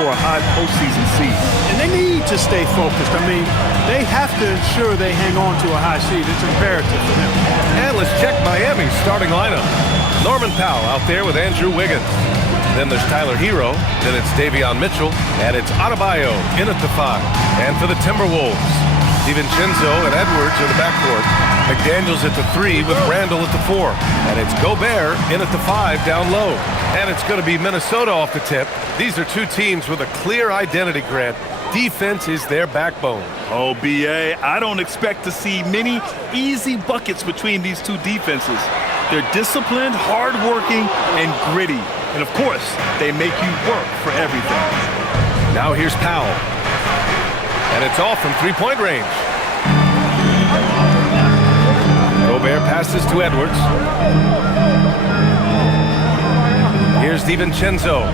for a high postseason seed. And they need to stay focused. I mean, they have to ensure they hang on to a high seed. It's imperative for them. And let's check Miami's starting lineup. Norman Powell out there with Andrew Wiggins. Then there's Tyler Hero. Then it's Davion Mitchell. And it's Adebayo in at the 5. And for the Timberwolves, DiVincenzo and Edwards in the backcourt. McDaniels at the 3 with Randall at the 4. And it's Gobert in at the 5 down low. And it's going to be Minnesota off the tip. These are two teams with a clear identity, Grant. Defense is their backbone. Oh, B.A., I don't expect to see many easy buckets between these two defenses. They're disciplined, hardworking, and gritty. And, of course, they make you work for everything. Now here's Powell. And it's off from three-point range. Gobert passes to Edwards. Here's DiVincenzo.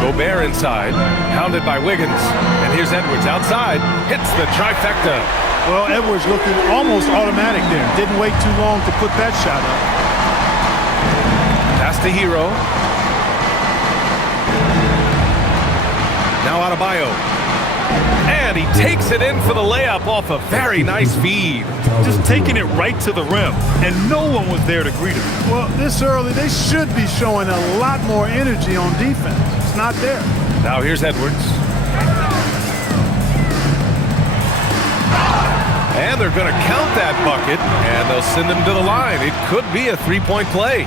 Gobert inside, pounded by Wiggins. And here's Edwards outside, hits the trifecta. Well, Edwards looking almost automatic there. Didn't wait too long to put that shot up. Pass to Hero. Now Adebayo. And he takes it in for the layup off a very nice feed. Just taking it right to the rim, and no one was there to greet him. Well, this early, they should be showing a lot more energy on defense. It's not there. Now here's Edwards. And they're going to count that bucket, and they'll send him to the line. It could be a three-point play.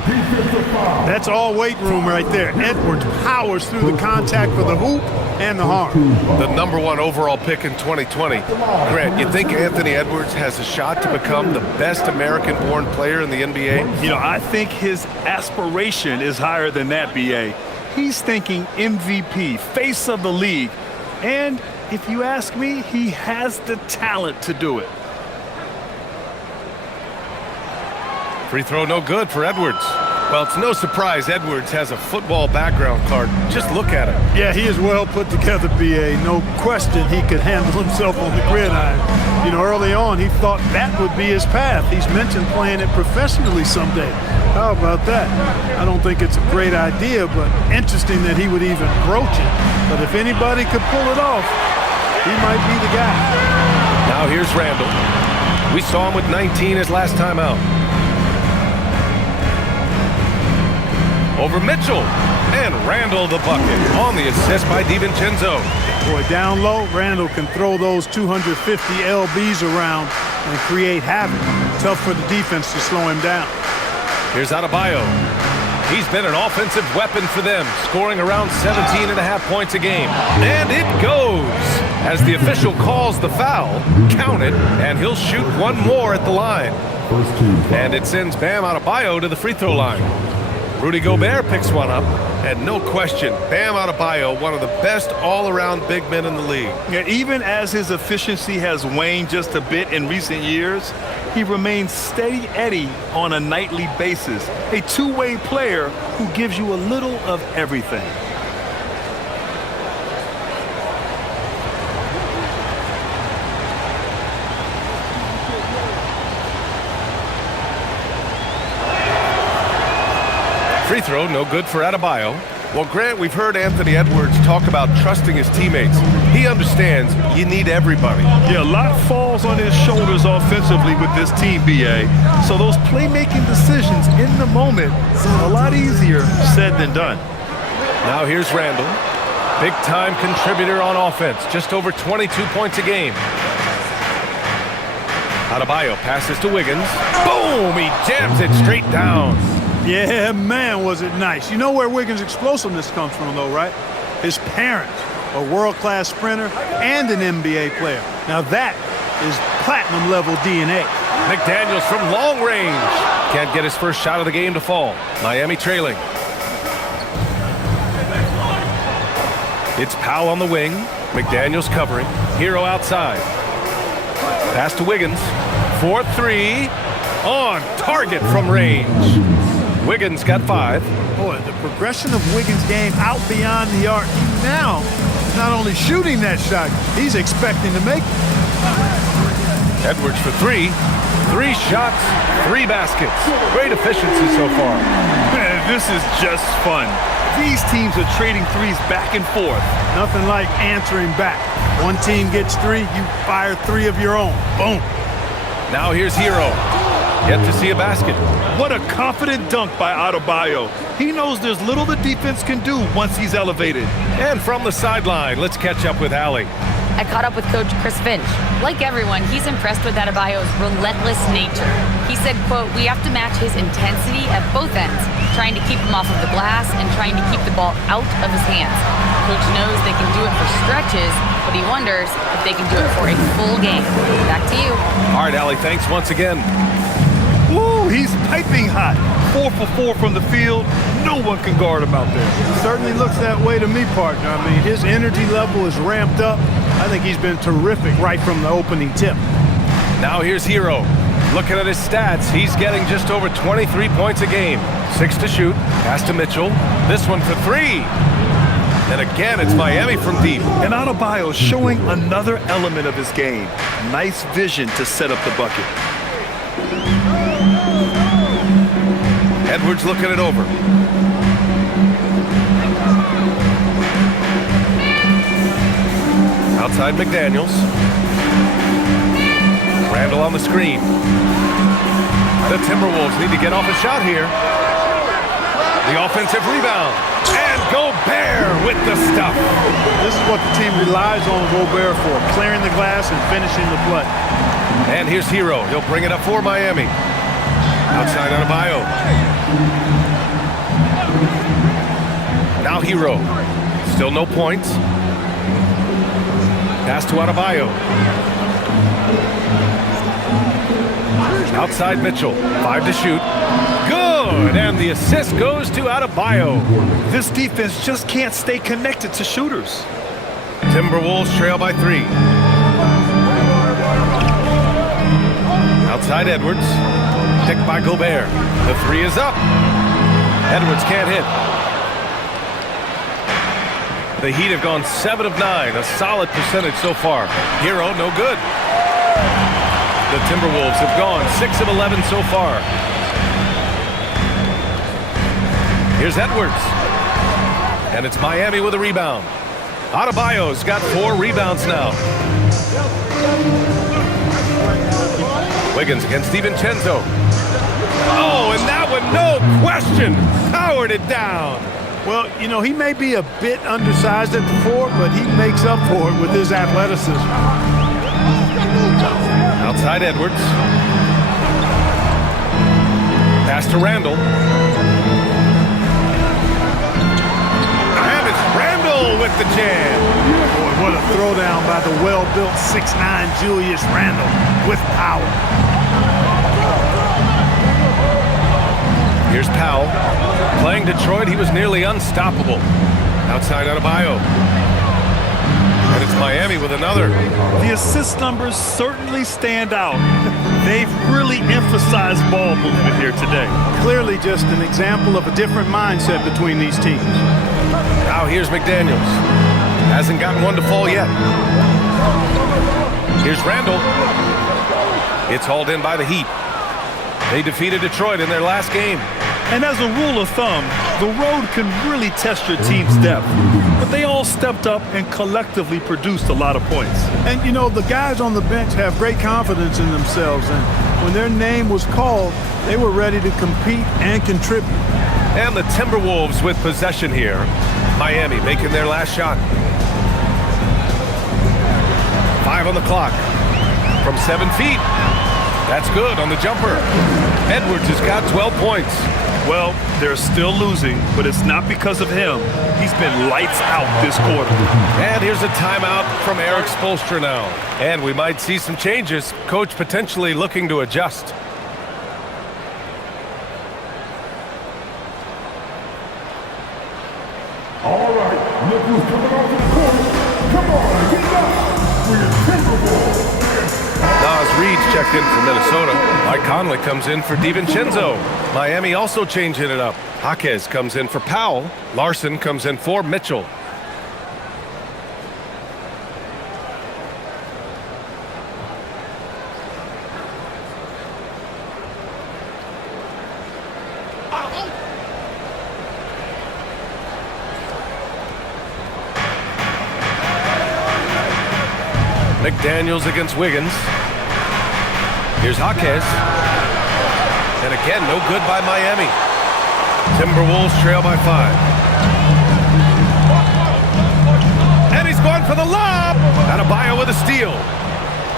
That's all weight room right there. Edwards powers through the contact for the hoop and the harm. The #1 overall pick in 2020. Grant, you think Anthony Edwards has a shot to become the best American-born player in the NBA? You know, I think his aspiration is higher than that, B.A. He's thinking MVP, face of the league. And if you ask me, he has the talent to do it. Free throw no good for Edwards. Well, it's no surprise Edwards has a football background card. Just look at it. Yeah, he is well put together, B.A. No question he could handle himself on the gridiron. You know, early on, he thought that would be his path. He's mentioned playing it professionally someday. How about that? I don't think it's a great idea, but interesting that he would even broach it. But if anybody could pull it off, he might be the guy. Now here's Randall. We saw him with 19 his last time out. Over Mitchell, and Randall the bucket on the assist by DiVincenzo. Boy, down low, Randall can throw those 250 LBs around and create havoc. Tough for the defense to slow him down. Here's Adebayo. He's been an offensive weapon for them, scoring around 17.5 points a game. And it goes! As the official calls the foul, count it, and he'll shoot one more at the line. And it sends Bam Adebayo to the free throw line. Rudy Gobert picks one up, and no question, Bam Adebayo, one of the best all-around big men in the league. Yeah, even as his efficiency has waned just a bit in recent years, he remains steady Eddie on a nightly basis. A two-way player who gives you a little of everything. Free throw, no good for Adebayo. Well, Grant, we've heard Anthony Edwards talk about trusting his teammates. He understands you need everybody. Yeah, a lot falls on his shoulders offensively with this team, B.A. So those playmaking decisions in the moment are a lot easier said than done. Now here's Randall. Big-time contributor on offense, just over 22 points a game. Adebayo passes to Wiggins. Boom! He jams it straight down. Yeah, man, was it nice. You know where Wiggins' explosiveness comes from, though, right? His parents, a world-class sprinter and an NBA player. Now that is platinum-level DNA. McDaniels from long range. Can't get his first shot of the game to fall. Miami trailing. It's Powell on the wing. McDaniels covering. Hero outside. Pass to Wiggins. 4-3. On target from range. Wiggins got 5. Boy, the progression of Wiggins' game out beyond the arc. He now is not only shooting that shot, he's expecting to make it. Edwards for 3. 3 shots, 3 baskets. Great efficiency so far. Man, this is just fun. These teams are trading threes back and forth. Nothing like answering back. One team gets 3, you fire 3 of your own. Boom. Now here's Hero. Yet to see a basket. What a confident dunk by Adebayo. He knows there's little the defense can do once he's elevated. And from the sideline, let's catch up with Allie. I caught up with Coach Chris Finch. Like everyone, he's impressed with Adebayo's relentless nature. He said, quote, "We have to match his intensity at both ends, trying to keep him off of the glass and trying to keep the ball out of his hands. Coach knows they can do it for stretches, but he wonders if they can do it for a full game." Back to you. All right, Allie, thanks once again. Woo, he's piping hot. 4 for 4 from the field. No one can guard him out there. Certainly looks that way to me, partner. I mean, his energy level is ramped up. I think he's been terrific right from the opening tip. Now here's Hero. Looking at his stats, he's getting just over 23 points a game. 6 to shoot. Pass to Mitchell. This one for 3. And again, it's Miami from deep. And Adebayo showing another element of his game. Nice vision to set up the bucket. Edwards looking it over. Outside McDaniels. Randall on the screen. The Timberwolves need to get off a shot here. The offensive rebound. And Gobert with the stuff. This is what the team relies on Gobert for, clearing the glass and finishing the play. And here's Hero. He'll bring it up for Miami. Outside Adebayo. Now Hero. Still no points. Pass to Adebayo. Outside Mitchell. 5 to shoot. Good! And the assist goes to Adebayo. This defense just can't stay connected to shooters. Timberwolves trail by 3. Outside Edwards. Picked by Gobert. The 3 is up. Edwards can't hit. The Heat have gone 7 of 9, a solid percentage so far. Hero, no good. The Timberwolves have gone 6 of 11 so far. Here's Edwards. And it's Miami with a rebound. Adebayo's got 4 rebounds now. Wiggins against DiVincenzo. Oh, and that one, no question, powered it down. Well, you know, he may be a bit undersized at the 4, but he makes up for it with his athleticism. Outside Edwards. Pass to Randall. And it's Randall with the jam. Boy, what a throwdown by the well-built 6'9" Julius Randle with power. Here's Powell. Playing Detroit, he was nearly unstoppable. Outside Adebayo. And it's Miami with another. The assist numbers certainly stand out. They've really emphasized ball movement here today. Clearly just an example of a different mindset between these teams. Now here's McDaniels. Hasn't gotten one to fall yet. Here's Randall. It's hauled in by the Heat. They defeated Detroit in their last game. And as a rule of thumb, the road can really test your team's depth. But they all stepped up and collectively produced a lot of points. And, you know, the guys on the bench have great confidence in themselves. And when their name was called, they were ready to compete and contribute. And the Timberwolves with possession here. Miami making their last shot. 5 on the clock. From 7 feet. That's good on the jumper. Edwards has got 12 points. Well, they're still losing, but it's not because of him. He's been lights out this quarter. And here's a timeout from Eric Spoelstra now. And we might see some changes. Coach potentially looking to adjust. All right, look who's coming off the court. Come on, get up. We're Timberwolves. Nas Reed's checked in for Minnesota. Mike Conley comes in for DiVincenzo. Miami also changing it up. Jaquez comes in for Powell. Larson comes in for Mitchell. McDaniels against Wiggins. Here's Jaquez. And again, no good by Miami. Timberwolves trail by 5. And he's going for the lob. Adebayo with a steal.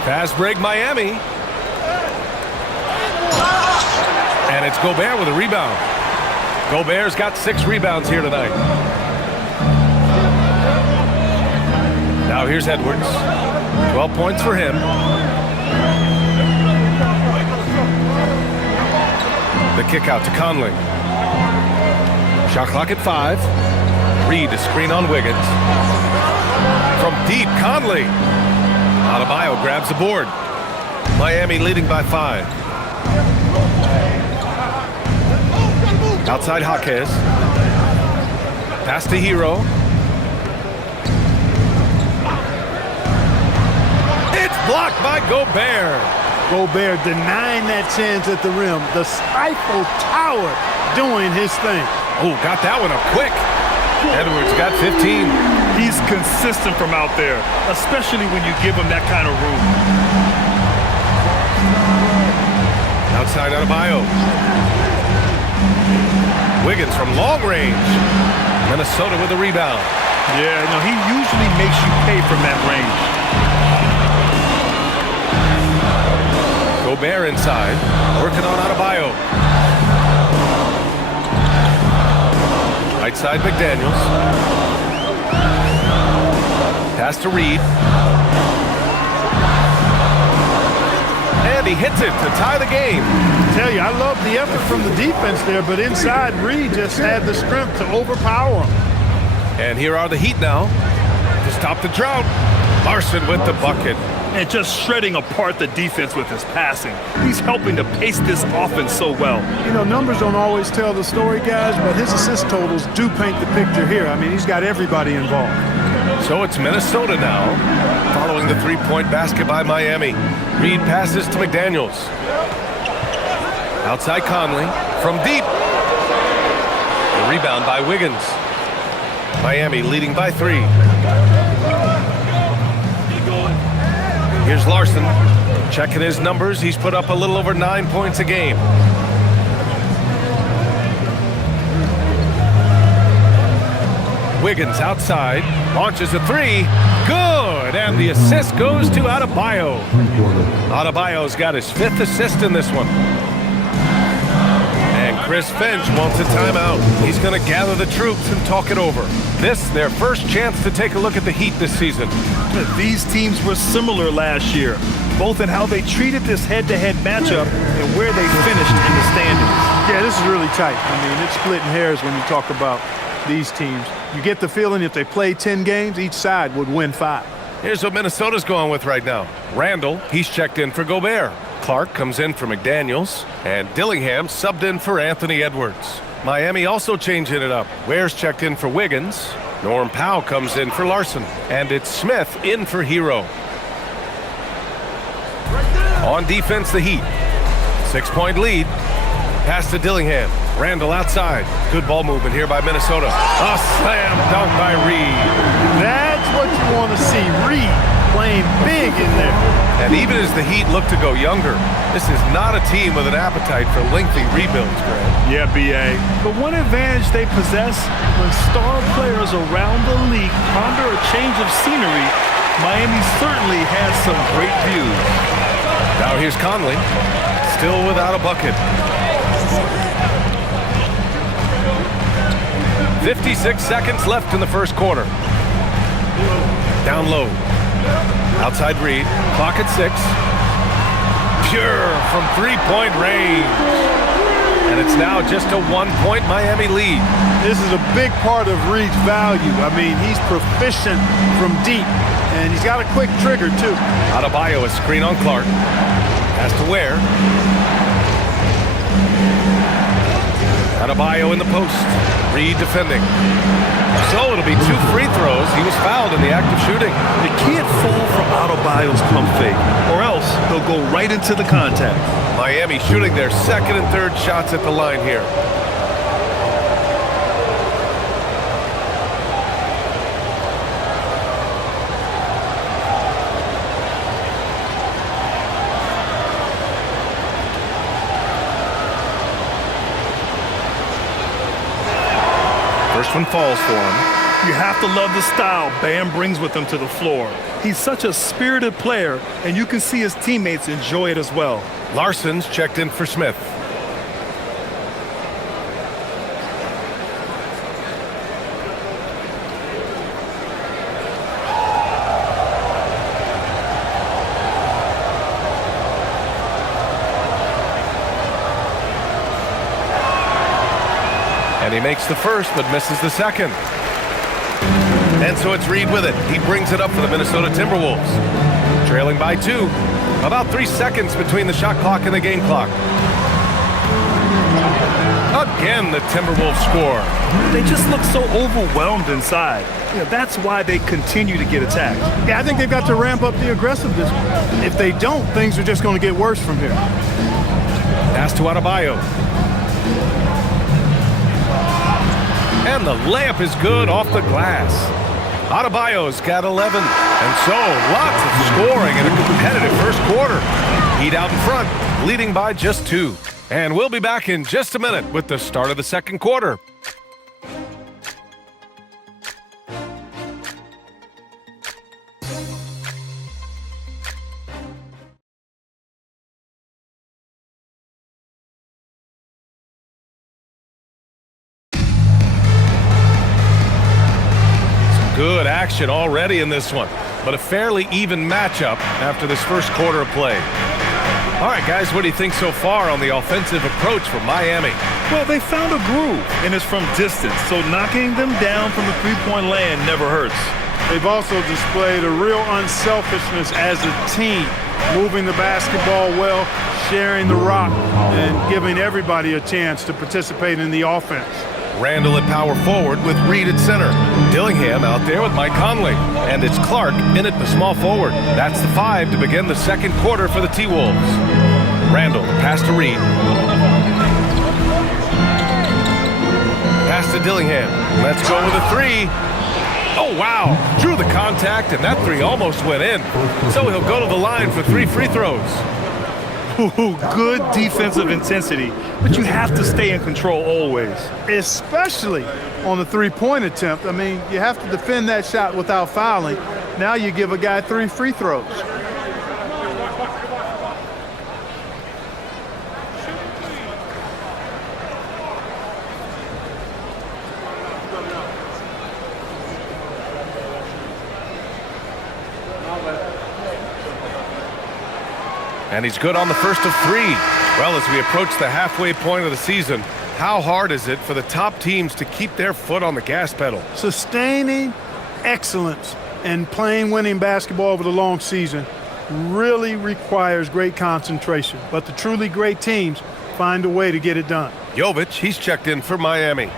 Fast break Miami. And it's Gobert with a rebound. Gobert's got 6 rebounds here tonight. Now here's Edwards. 12 points for him. The kick out to Conley. Shot clock at 5. Reed to screen on Wiggins. From deep, Conley. Adebayo grabs the board. Miami leading by 5. Outside Jaquez. Pass to Hero. It's blocked by Gobert. Gobert denying that chance at the rim. The Eiffel Tower doing his thing. Oh, got that one up quick. Edwards got 15. He's consistent from out there, especially when you give him that kind of room. Outside Adebayo. Wiggins from long range. Minnesota with the rebound. Yeah, no, he usually makes you pay from that range. Gobert inside, working on Adebayo. Right side McDaniels. Pass to Reed. And he hits it to tie the game. I tell you, I love the effort from the defense there, but inside Reed just had the strength to overpower him. And here are the Heat now to stop the drought. Larson with the bucket. And just shredding apart the defense with his passing. He's helping to pace this offense so well. You know, numbers don't always tell the story, guys, but his assist totals do paint the picture here. I mean, he's got everybody involved. So it's Minnesota now, following the 3-point basket by Miami. Reed passes to McDaniels. Outside Conley from deep. The rebound by Wiggins. Miami leading by 3. Here's Larson. Checking his numbers. He's put up a little over 9 points a game. Wiggins outside. Launches a 3. Good. And the assist goes to Adebayo. Adebayo's got his 5th assist in this one. And Chris Finch wants a timeout. He's going to gather the troops and talk it over. This, their first chance to take a look at the Heat this season. These teams were similar last year, both in how they treated this head-to-head matchup and where they finished in the standings. Yeah, this is really tight. I mean, it's splitting hairs when you talk about these teams. You get the feeling if they play 10 games, each side would win 5. Here's what Minnesota's going with right now. Randall, he's checked in for Gobert. Clark comes in for McDaniels. And Dillingham subbed in for Anthony Edwards. Miami also changing it up. Ware's checked in for Wiggins. Norm Powell comes in for Larson. And it's Smith in for Hero. On defense, the Heat. 6-point lead. Pass to Dillingham. Randall outside. Good ball movement here by Minnesota. A slam dunk by Reed. That's what you want to see. Reed playing big in there. And even as the Heat look to go younger, this is not a team with an appetite for lengthy rebuilds, Greg. Yeah, B.A. But one advantage they possess, when star players around the league ponder a change of scenery, Miami certainly has some great views. Now here's Conley, still without a bucket. 56 seconds left in the first quarter. Down low. Outside Reed. Clock at 6. Pure from 3-point range. And it's now just a 1-point Miami lead. This is a big part of Reed's value. I mean, he's proficient from deep, and he's got a quick trigger, too. Adebayo, a screen on Clark. Has to Ware. Adebayo in the post. Reed defending. So it'll be 2 free throws. He was fouled in the act of shooting. You can't fall from Adebayo's pump fake, or else he'll go right into the contact. Miami shooting their second and third shots at the line here. one falls for him. You have to love the style Bam brings with him to the floor. He's such a spirited player, and you can see his teammates enjoy it as well. Larson's checked in for Smith. And he makes the first, but misses the second. And so it's Reed with it. He brings it up for the Minnesota Timberwolves. Trailing by 2. About 3 seconds between the shot clock and the game clock. Again, the Timberwolves score. They just look so overwhelmed inside. That's why they continue to get attacked. Yeah, I think they've got to ramp up the aggressiveness. If they don't, things are just going to get worse from here. Pass to Adebayo. And the layup is good off the glass. Adebayo's got 11. And so, lots of scoring in a competitive first quarter. Heat out in front, leading by just 2. And we'll be back in just a minute with the start of the second quarter. Good action already in this one, but a fairly even matchup after this first quarter of play. All right, guys, what do you think so far on the offensive approach from Miami? Well, they found a groove, and it's from distance, so knocking them down from the three-point land never hurts. They've also displayed a real unselfishness as a team, moving the basketball well, sharing the rock, and giving everybody a chance to participate in the offense. Randall at power forward with Reed at center. Dillingham out there with Mike Conley. And it's Clark in at the small forward. That's the 5 to begin the second quarter for the T-Wolves. Randall, pass to Reed. Pass to Dillingham. Let's go with a 3. Oh, wow. Drew the contact, and that 3 almost went in. So he'll go to the line for 3 free throws. Ooh, good defensive intensity, but you have to stay in control always. Especially on the three-point attempt. I mean, you have to defend that shot without fouling. Now you give a guy 3 free throws. And he's good on the first of 3. Well, as we approach the halfway point of the season, how hard is it for the top teams to keep their foot on the gas pedal? Sustaining excellence and playing winning basketball over the long season really requires great concentration. But the truly great teams find a way to get it done. Jovic, he's checked in for Miami.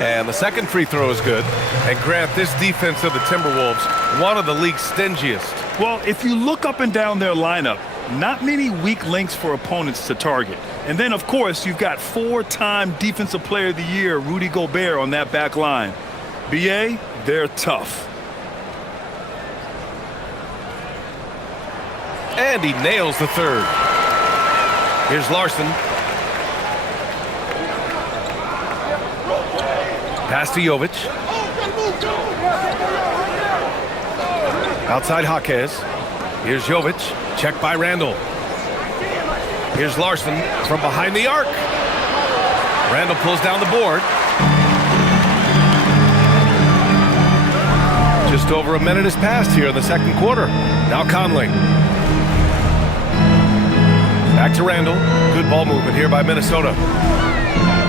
And the second free throw is good. And Grant, this defense of the Timberwolves, one of the league's stingiest. Well, if you look up and down their lineup, not many weak links for opponents to target. And then, of course, you've got 4-time Defensive Player of the Year, Rudy Gobert, on that back line. BA, they're tough. And he nails the third. Here's Larson. Pass to Jovic. Outside Jaquez. Here's Jovic. Checked by Randall. Here's Larson from behind the arc. Randall pulls down the board. Just over a minute has passed here in the second quarter. Now Conley. Back to Randall. Good ball movement here by Minnesota.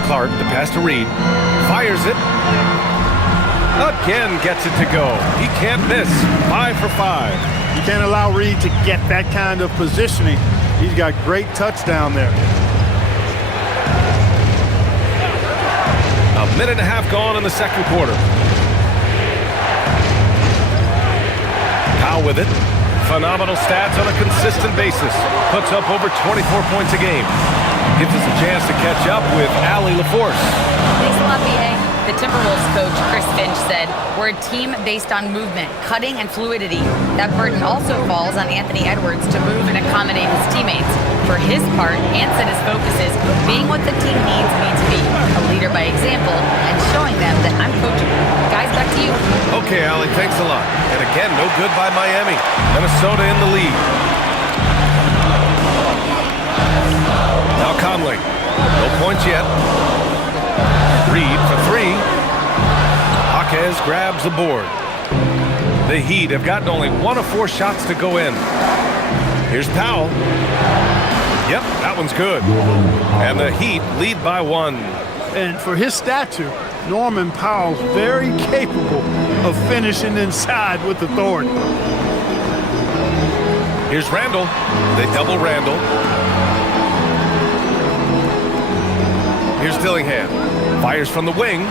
Clark, the pass to Reed. Fires it. Again gets it to go. He can't miss. 5 for 5. You can't allow Reed to get that kind of positioning. He's got great touch down there. A minute and a half gone in the second quarter. Powell with it. Phenomenal stats on a consistent basis. Puts up over 24 points a game. Gives us a chance to catch up with Allie LaForce. Thanks a lot, B.A. The Timberwolves coach, Chris Finch, said, "We're a team based on movement, cutting, and fluidity. That burden also falls on Anthony Edwards to move and accommodate his teammates. For his part, Ant said his focus is being what the team needs me to be, a leader by example, and showing them that I'm coachable." Guys, back to you. Okay, Allie, thanks a lot. And again, no good by Miami. Minnesota in the lead. Now Conley. No points yet. Reed for three. Jaquez grabs the board. The Heat have gotten only 1 of 4 shots to go in. Here's Powell. Yep, that one's good. And the Heat lead by 1. And for his stature, Norman Powell's very capable of finishing inside with authority. Here's Randall. They double Randall. Here's Dillingham. Fires from the wing.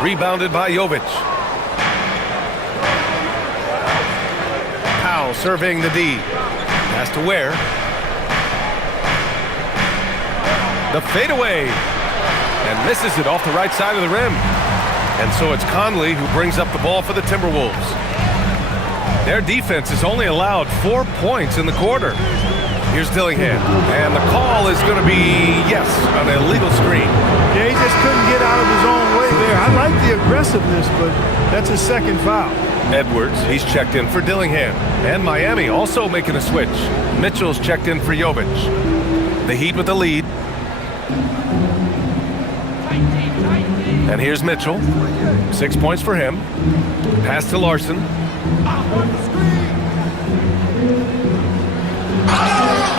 Rebounded by Jovic. Powell surveying the D. Pass to Ware. The fadeaway. And misses it off the right side of the rim. And so it's Conley who brings up the ball for the Timberwolves. Their defense has only allowed 4 points in the quarter. Here's Dillingham. And the call is going to be, yes, an illegal screen. Yeah, he just couldn't get out of his own way there. I like the aggressiveness, but that's his second foul. Edwards, he's checked in for Dillingham. And Miami also making a switch. Mitchell's checked in for Jovic. The Heat with the lead. And here's Mitchell. 6 points for him. Pass to Larson.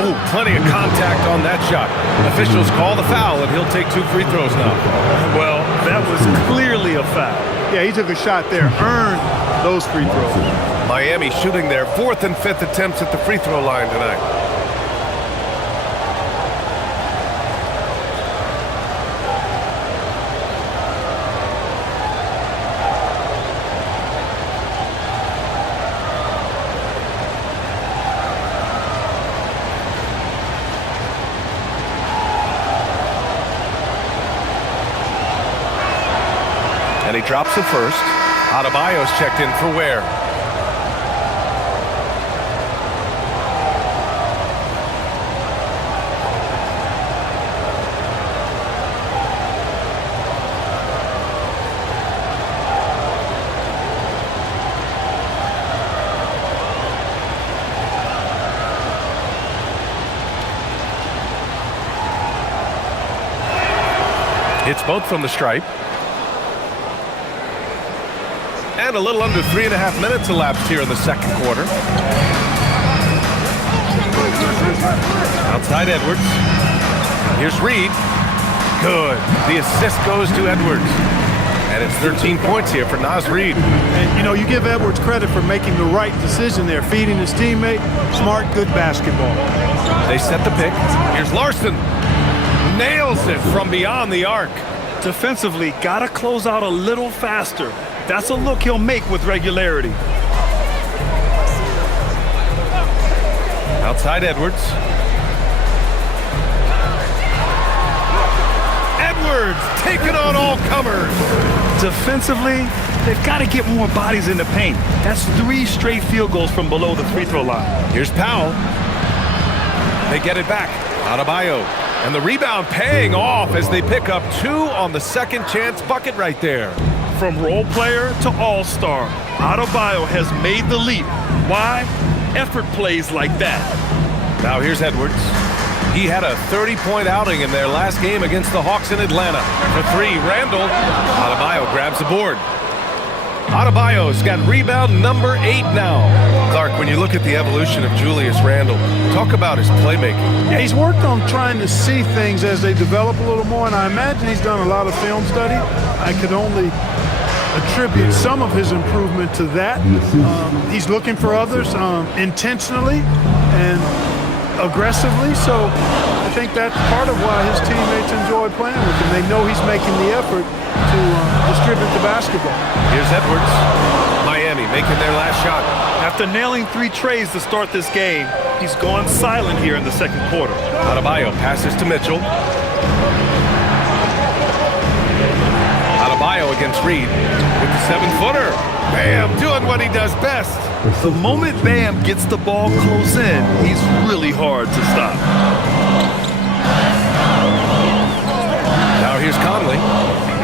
Oh, plenty of contact on that shot. Officials call the foul, and he'll take 2 free throws now. Well, that was clearly a foul. Yeah, he took a shot there, earned those free throws. Miami shooting their 4th and 5th attempts at the free throw line tonight. And he drops it first. Adebayo's checked in for Ware. Hits both from the stripe. And a little under 3.5 minutes elapsed here in the second quarter. Outside Edwards. Here's Reed. Good. The assist goes to Edwards. And it's 13 points here for Naz Reid. And, you know, you give Edwards credit for making the right decision there, feeding his teammate. Smart, good basketball. They set the pick. Here's Larson. Nails it from beyond the arc. Defensively, gotta close out a little faster. That's a look he'll make with regularity. Outside Edwards. Edwards taking on all comers. Defensively, they've got to get more bodies in the paint. That's 3 straight field goals from below the free throw line. Here's Powell. They get it back. Adebayo. And the rebound paying off as they pick up 2 on the second chance bucket right there. From role player to all-star, Adebayo has made the leap. Why? Effort plays like that. Now here's Edwards. He had a 30-point outing in their last game against the Hawks in Atlanta. For 3, Randall. Adebayo grabs the board. Adebayo's got rebound number 8 now. Clark, when you look at the evolution of Julius Randle, talk about his playmaking. Yeah, he's worked on trying to see things as they develop a little more, and I imagine he's done a lot of film study. I could only attribute some of his improvement to that. He's looking for others intentionally and aggressively, so I think that's part of why his teammates enjoy playing with him. They know he's making the effort to distribute the basketball. Here's Edwards. Miami making their last shot. After nailing 3 trays to start this game, he's gone silent here in the second quarter. Adebayo passes to Mitchell. Adebayo against Reed with the 7-footer. Bam, doing what he does best. The moment Bam gets the ball close in, he's really hard to stop. Now here's Conley.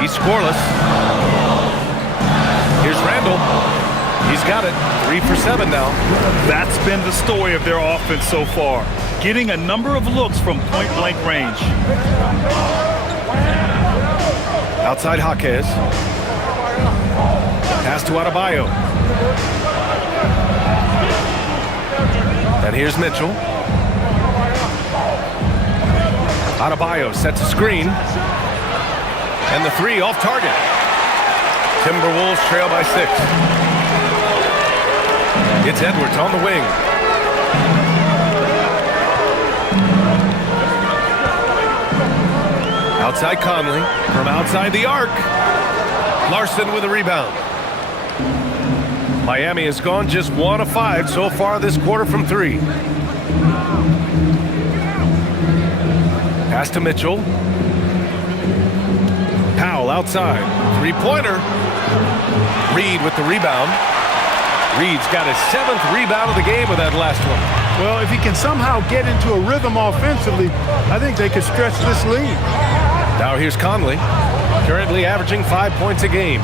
He's scoreless. Here's Randall. He's got it. 3 for 7 now. That's been the story of their offense so far, getting a number of looks from point-blank range. Outside Jaquez. Pass to Adebayo. And here's Mitchell. Adebayo sets a screen. And the 3 off target. Timberwolves trail by 6. It's Edwards on the wing. Outside Conley. From outside the arc. Larson with a rebound. Miami has gone just 1 of 5 so far this quarter from 3. Pass to Mitchell. Powell outside. 3-pointer. Reed with the rebound. Reed's got his 7th rebound of the game with that last one. Well, if he can somehow get into a rhythm offensively, I think they could stretch this lead. Now here's Conley. Currently averaging 5 points a game.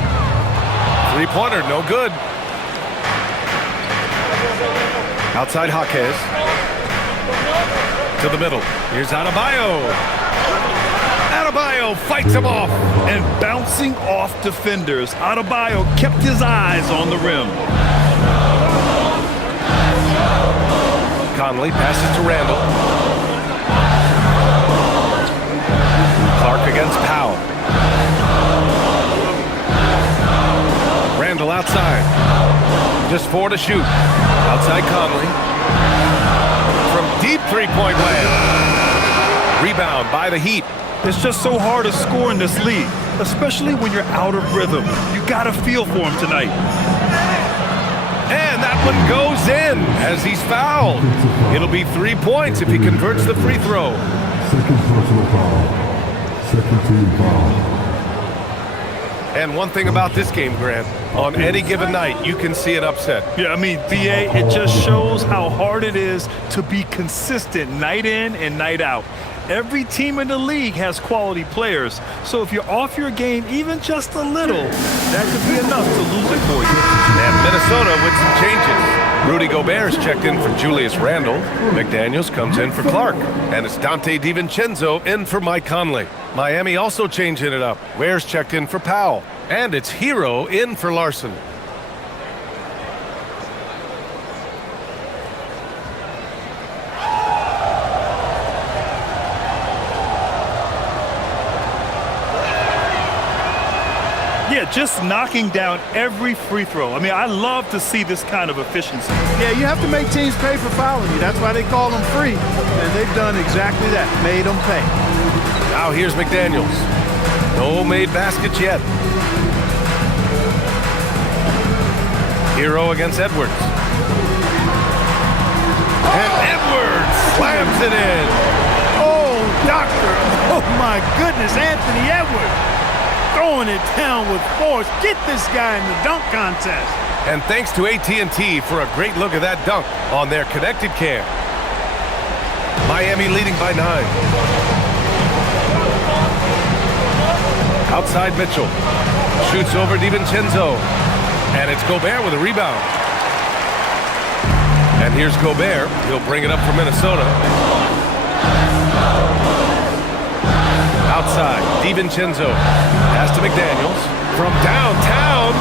3-pointer, no good. Outside Jaquez. To the middle. Here's Adebayo. Adebayo fights him off. And bouncing off defenders, Adebayo kept his eyes on the rim. Conley passes to Randall. Clark against Powell. Randall outside. Just 4 to shoot. Outside Conley. From deep 3-point land. Rebound by the Heat. It's just so hard to score in this league, especially when you're out of rhythm. You got a feel for him tonight. And that one goes in as he's fouled. It'll be 3 points if he converts the free throw. Second personal foul. Second team foul. And one thing about this game, Grant, on any given night, you can see an upset. Yeah, I mean, BA, it just shows how hard it is to be consistent night in and night out. Every team in the league has quality players, so if you're off your game even just a little, that could be enough to lose it for you. And Minnesota with some changes. Rudy Gobert's checked in for Julius Randle. McDaniels comes in for Clark. And it's Dante DiVincenzo in for Mike Conley. Miami also changing it up. Ware's checked in for Powell. And it's Hero in for Larson. Yeah, just knocking down every free throw. I mean, I love to see this kind of efficiency. Yeah, you have to make teams pay for fouling you. That's why they call them free. And they've done exactly that, made them pay. Now here's McDaniels. No made baskets yet. Hero against Edwards. And Edwards slams it in. Oh, doctor. Oh, my goodness, Anthony Edwards. Throwing it down with force. Get this guy in the dunk contest. And thanks to AT&T for a great look at that dunk on their connected cam. Miami leading by 9. Outside Mitchell. Shoots over DiVincenzo. And it's Gobert with a rebound. And here's Gobert. He'll bring it up for Minnesota. Outside, DiVincenzo. Pass to McDaniels. From downtown.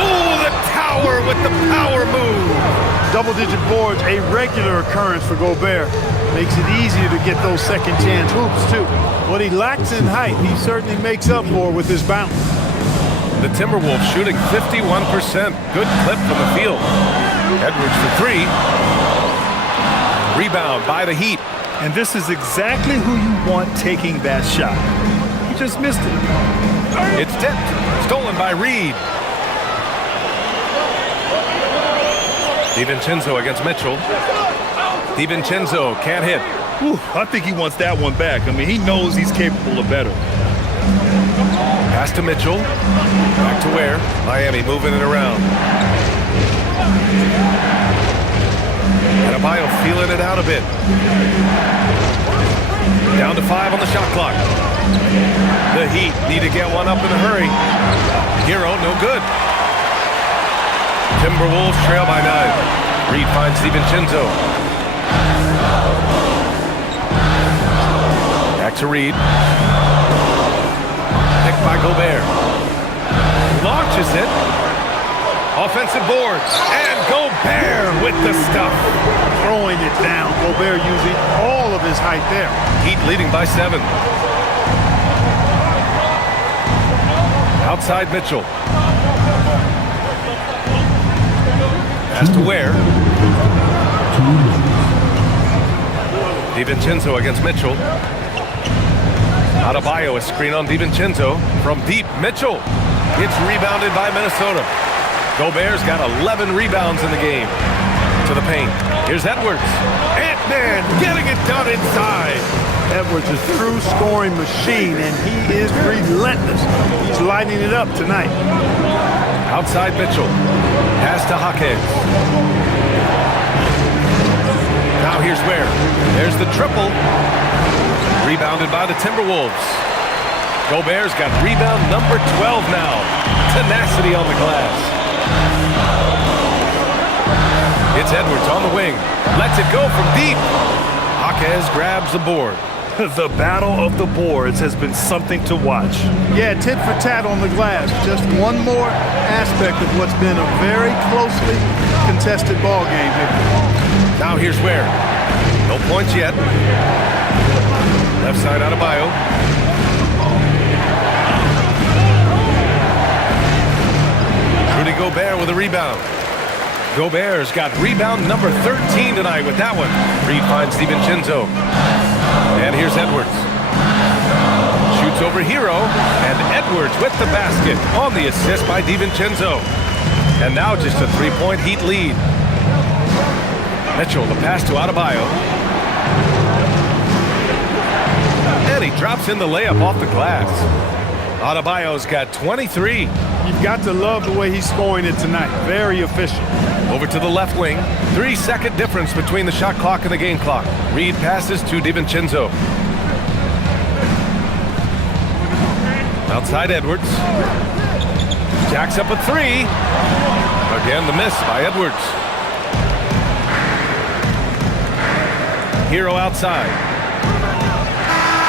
Oh, the tower with the power move. Double-digit boards, a regular occurrence for Gobert. Makes it easier to get those second-chance hoops, too. What he lacks in height, he certainly makes up for with his bounce. The Timberwolves shooting 51%. Good clip from the field. Edwards for 3. Rebound by the Heat. And this is exactly who you want taking that shot. He just missed it. It's tipped. Stolen by Reed. DiVincenzo against Mitchell. DiVincenzo can't hit. Whew, I think he wants that one back. I mean, he knows he's capable of better. Pass to Mitchell. Back to Ware. Miami moving it around. Adebayo feeling it out a bit. Down to 5 on the shot clock. The Heat need to get one up in a hurry. Hero, no good. Timberwolves trail by 9. Reed finds DiVincenzo. Back to Reed. Picked by Gobert. Launches it. Offensive boards. And Gobert with the stuff. Throwing it down. Gobert using all of his height there. Heat leading by 7. Outside Mitchell. Pass to Ware. DiVincenzo against Mitchell. Adebayo, a screen on DiVincenzo. From deep, Mitchell. It's rebounded by Minnesota. Gobert's got 11 rebounds in the game. To the paint. Here's Edwards. Ant-Man getting it done inside. Edwards is a true scoring machine, and he is relentless. He's lighting it up tonight. Outside Mitchell. Pass to Jaquez. Now here's Ware. There's the triple. Rebounded by the Timberwolves. Gobert's got rebound number 12 now. Tenacity on the glass. It's Edwards on the wing. Lets it go from deep. Jaquez grabs the board. The battle of the boards has been something to watch. Yeah, tit for tat on the glass. Just one more aspect of what's been a very closely contested ball game here. Now here's Ware. No points yet. Left side Adebayo. Rudy Gobert with a rebound. Gobert's got rebound number 13 tonight with that one. Reed finds DiVincenzo. And here's Edwards. Shoots over Hero. And Edwards with the basket on the assist by DiVincenzo. And now just a 3-point Heat lead. Mitchell, the pass to Adebayo. And he drops in the layup off the glass. Adebayo's got 23. You've got to love the way he's scoring it tonight. Very efficient. Over to the left wing. 3-second difference between the shot clock and the game clock. Reed passes to DiVincenzo. Outside Edwards. Jacks up a 3. Again, the miss by Edwards. Hero outside.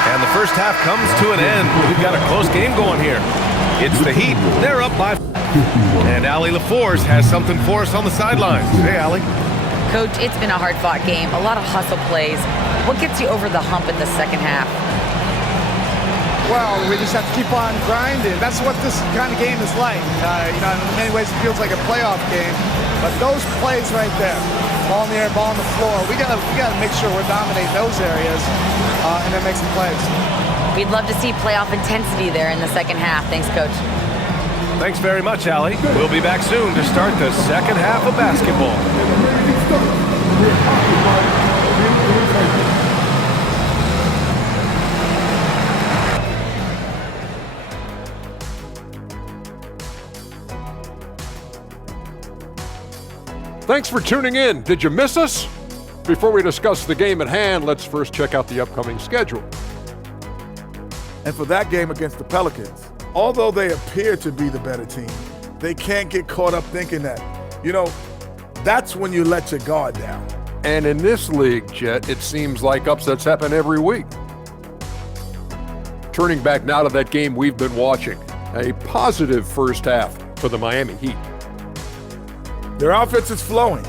And the first half comes to an end. We've got a close game going here. It's the Heat. They're up by 5. And Allie LaForce has something for us on the sidelines. Hey, Allie. Coach, it's been a hard-fought game. A lot of hustle plays. What gets you over the hump in the second half? Well, we just have to keep on grinding. That's what this kind of game is like. In many ways it feels like a playoff game. But those plays right there, ball in the air, ball on the floor, we gotta make sure we're dominating those areas and then make some plays. We'd love to see playoff intensity there in the second half. Thanks, Coach. Thanks very much, Allie. We'll be back soon to start the second half of basketball. Thanks for tuning in. Did you miss us? Before we discuss the game at hand, let's first check out the upcoming schedule. And for that game against the Pelicans, although they appear to be the better team, they can't get caught up thinking that. That's when you let your guard down. And in this league, Jet, it seems like upsets happen every week. Turning back now to that game we've been watching, a positive first half for the Miami Heat. Their offense is flowing.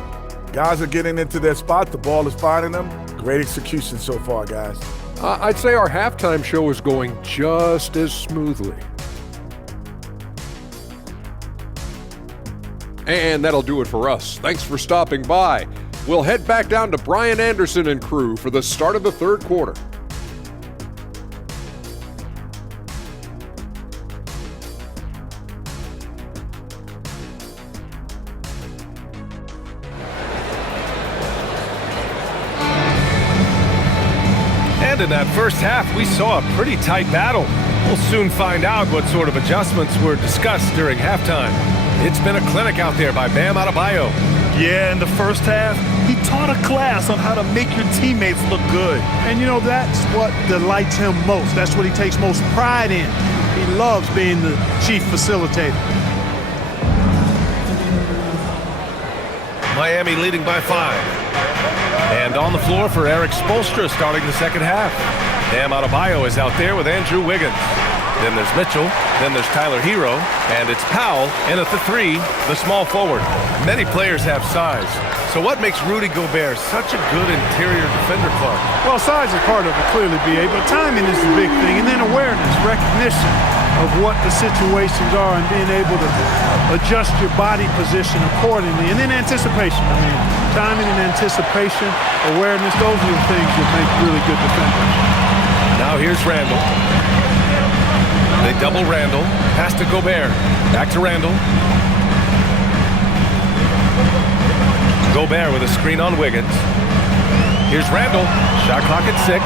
Guys are getting into their spot. The ball is finding them. Great execution so far, guys. I'd say our halftime show is going just as smoothly. And that'll do it for us. Thanks for stopping by. We'll head back down to Brian Anderson and crew for the start of the third quarter. And in that first half, we saw a pretty tight battle. We'll soon find out what sort of adjustments were discussed during halftime. It's been a clinic out there by Bam Adebayo. Yeah, in the first half, he taught a class on how to make your teammates look good. And, that's what delights him most. That's what he takes most pride in. He loves being the chief facilitator. Miami leading by 5. And on the floor for Eric Spoelstra starting the second half. Bam Adebayo is out there with Andrew Wiggins. Then there's Mitchell. Then there's Tyler Hero. And it's Powell in at the 3, the small forward. Many players have size. So what makes Rudy Gobert such a good interior defender, Clark? Well, size is part of it, clearly, B.A., but timing is the big thing. And then awareness, recognition of what the situations are and being able to adjust your body position accordingly. And then anticipation. Timing and anticipation, awareness, those are the things that make really good defenders. Now here's Randall. They double Randall. Pass to Gobert. Back to Randall. Gobert with a screen on Wiggins. Here's Randall. Shot clock at 6.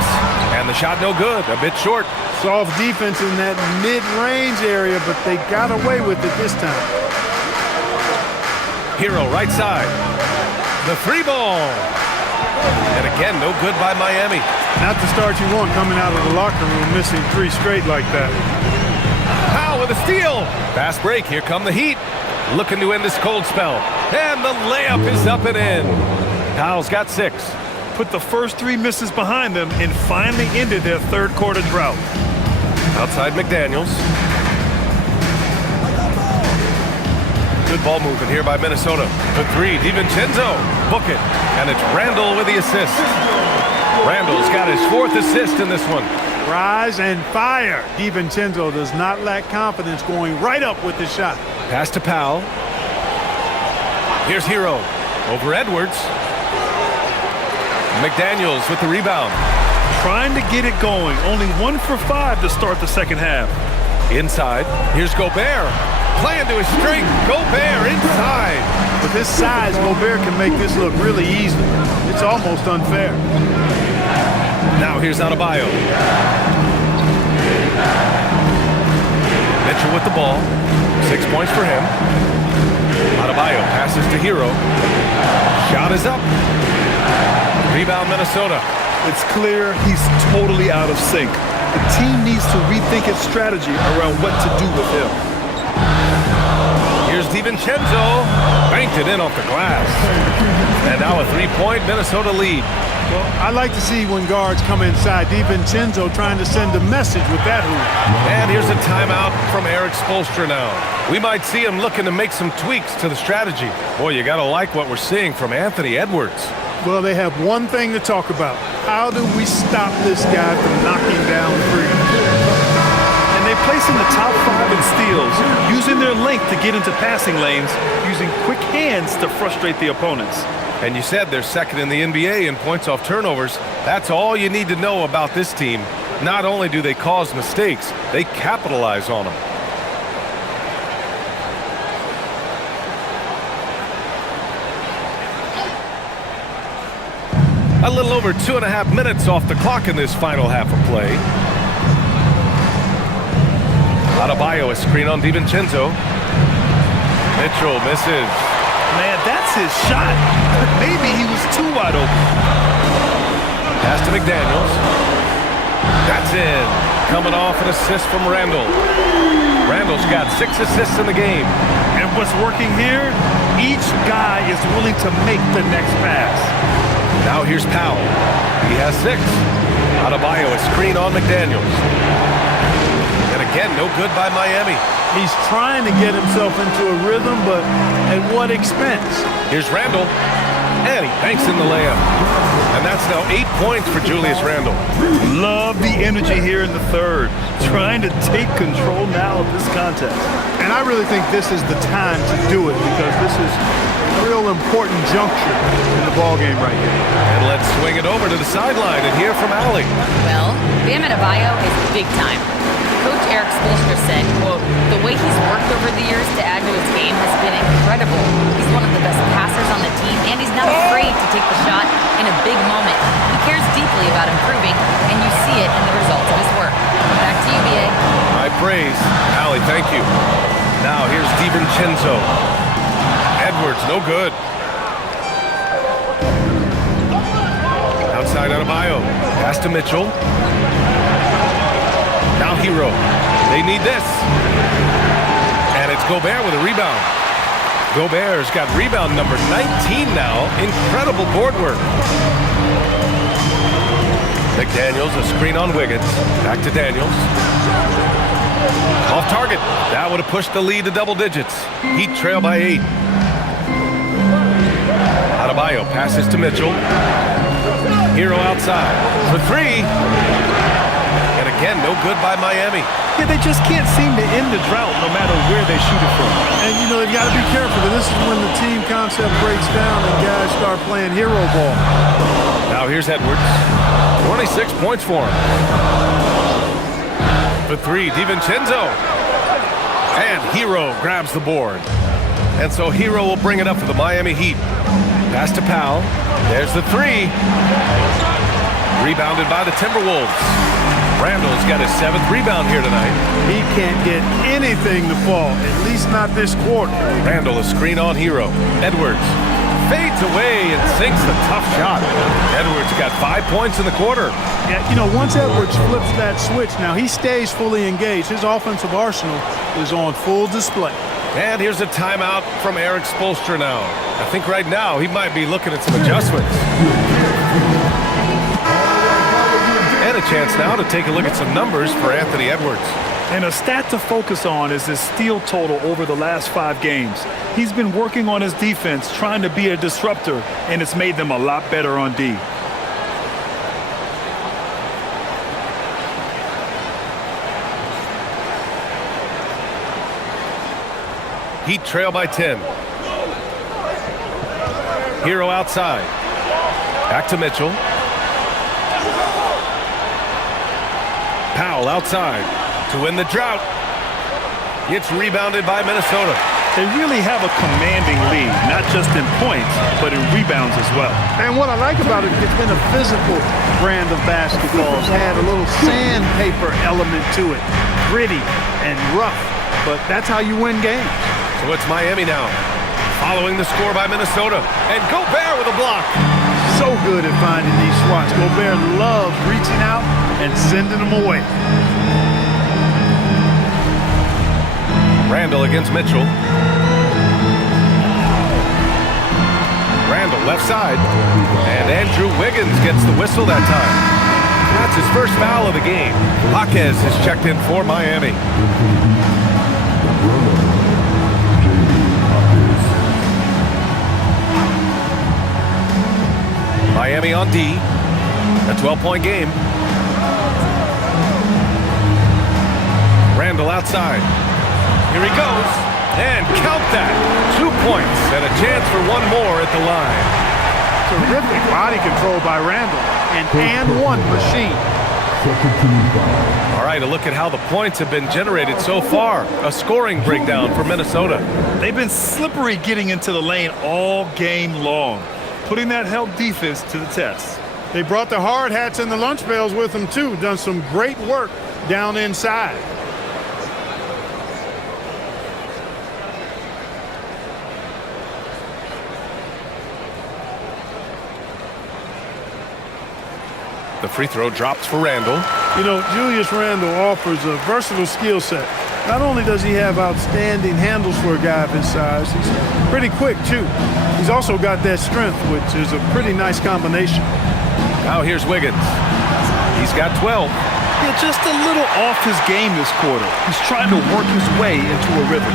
And the shot no good. A bit short. Soft defense in that mid-range area, but they got away with it this time. Hero right side. The 3 ball. And again, no good by Miami. Not the start you want coming out of the locker room, missing 3 straight like that. Powell with a steal. Fast break. Here come the Heat. Looking to end this cold spell. And the layup is up and in. Powell's got 6. Put the first 3 misses behind them and finally ended their third quarter drought. Outside McDaniels. Good ball movement here by Minnesota. The 3, DiVincenzo. Book it. And it's Randall with the assist. Randall's got his 4th assist in this one. Rise and fire. DiVincenzo does not lack confidence, going right up with the shot. Pass to Powell. Here's Hero. Over Edwards. McDaniels with the rebound. Trying to get it going. Only 1 for 5 to start the second half. Inside. Here's Gobert. Playing to his strength. Gobert inside. With his size, Gobert can make this look really easy. It's almost unfair. Now here's Adebayo. Mitchell with the ball. 6 points for him. Adebayo passes to Hero. Shot is up. Rebound Minnesota. It's clear he's totally out of sync. The team needs to rethink its strategy around what to do with him. Here's DiVincenzo. Banked it in off the glass. And now a 3-point Minnesota lead. Well, I like to see when guards come inside. DiVincenzo trying to send a message with that hoop. And here's a timeout from Eric Spoelstra now. We might see him looking to make some tweaks to the strategy. Boy, you got to like what we're seeing from Anthony Edwards. Well, they have one thing to talk about. How do we stop this guy from knocking down threes? And they place in the top 5 in steals, using their length to get into passing lanes, using quick hands to frustrate the opponents. And you said they're second in the NBA in points off turnovers. That's all you need to know about this team. Not only do they cause mistakes, they capitalize on them. A little over 2.5 minutes off the clock in this final half of play. Adebayo, a screen on DiVincenzo. Mitchell misses. Man, that's his shot. Maybe he was too wide open. Pass to McDaniels. That's in. Coming off an assist from Randall. Randall's got 6 assists in the game. And what's working here? Each guy is willing to make the next pass. Now here's Powell. He has 6. Adebayo, a screen on McDaniels. And again, no good by Miami. He's trying to get himself into a rhythm, but at what expense? Here's Randall. And he banks in the layup. And that's now 8 points for Julius Randle. Love the energy here in the third. Trying to take control now of this contest. And I really think this is the time to do it because this is a real important juncture in the ballgame right here. And let's swing it over to the sideline and hear from Allie. Well, Bam Adebayo is big time. Coach Eric Spoelstra said, quote, "The way he's worked over the years to add to his game has been incredible. He's one of the best passers on the team, and he's not afraid to take the shot in a big moment. He cares deeply about improving, and you see it in the results of his work." Back to you, BA. praise. Allie, thank you. Now here's DiVincenzo. Edwards, no good. Outside Adebayo. Pass to Mitchell. Now Hero. They need this. And it's Gobert with a rebound. Gobert's got rebound number 19 now. Incredible board work. McDaniels, a screen on Wiggins. Back to Daniels. Off target. That would have pushed the lead to double digits. Heat trail by 8. Adebayo passes to Mitchell. Hero outside for 3. And again, no good by Miami. Yeah, they just can't seem to end the drought no matter where they shoot it from. And, you know, they've got to be careful. This is when the team concept breaks down and guys start playing hero ball. Now here's Edwards. 26 points for him. For 3, DiVincenzo. And Hero grabs the board. And so Hero will bring it up for the Miami Heat. Pass to Powell. There's the 3. Rebounded by the Timberwolves. Randall's got his 7th rebound here tonight. He can't get anything to fall, at least not this quarter. Randall, a screen on Hero. Edwards fades away and sinks the tough shot. Edwards got 5 points in the quarter. Yeah, you know, once Edwards flips that switch, now he stays fully engaged. His offensive arsenal is on full display. And here's a timeout from Eric Spoelstra now. I think right now he might be looking at some adjustments. And a chance now to take a look at some numbers for Anthony Edwards. And a stat to focus on is his steal total over the last 5 games. He's been working on his defense, trying to be a disruptor, and it's made them a lot better on D. Heat trail by 10. Hero outside. Back to Mitchell. Powell outside to win the drought. It's rebounded by Minnesota. They really have a commanding lead, not just in points, but in rebounds as well. And what I like about it, it's been a physical brand of basketball. It's had a little sandpaper element to it. Gritty and rough, but that's how you win games. So it's Miami now, following the score by Minnesota. And Gobert with a block. So good at finding these spots. Gobert loves reaching out and sending them away. Randall against Mitchell. Randall left side. And Andrew Wiggins gets the whistle that time. That's his first foul of the game. Jaquez has checked in for Miami. Miami on D. A 12-point game. Randall outside. Here he goes. And count that. 2 points and a chance for one more at the line. Terrific body control by Randall. And one machine. All right, a look at how the points have been generated so far. A scoring breakdown for Minnesota. They've been slippery getting into the lane all game long, putting that help defense to the test. They brought the hard hats and the lunch bells with them, too. Done some great work down inside. The free throw drops for Randall. You know, Julius Randle offers a versatile skill set. Not only does he have outstanding handles for a guy of his size, he's pretty quick, too. He's also got that strength, which is a pretty nice combination. Now here's Wiggins. He's got 12. Yeah, just a little off his game this quarter. He's trying to work his way into a rhythm.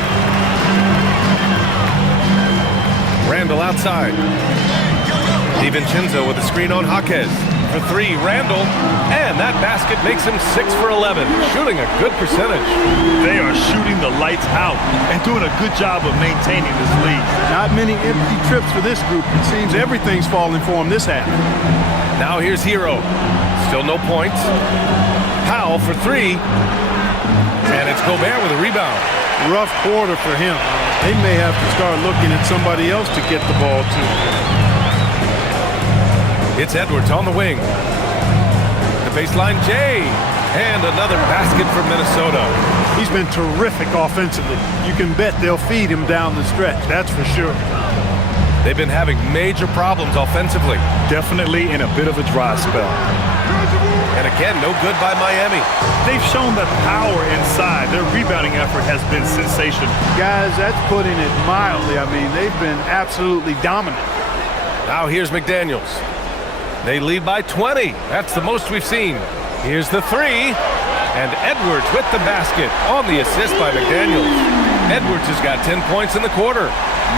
Randall outside. DiVincenzo with a screen on Jaquez. For 3, Randall. And that basket makes him 6 for 11. Shooting a good percentage. They are shooting the lights out and doing a good job of maintaining this lead. Not many empty trips for this group. It seems everything's falling for him this half. Now here's Hero. Still no points. Powell for 3. And it's Gobert with a rebound. Rough quarter for him. They may have to start looking at somebody else to get the ball to. It's Edwards on the wing. The baseline J. And another basket for Minnesota. He's been terrific offensively. You can bet they'll feed him down the stretch, that's for sure. They've been having major problems offensively. Definitely in a bit of a dry spell. And again, no good by Miami. They've shown the power inside. Their rebounding effort has been sensational. Guys, that's putting it mildly. I mean, they've been absolutely dominant. Now here's McDaniels. They lead by 20. That's the most we've seen. Here's the three. And Edwards with the basket on the assist by McDaniels. Edwards has got 10 points in the quarter.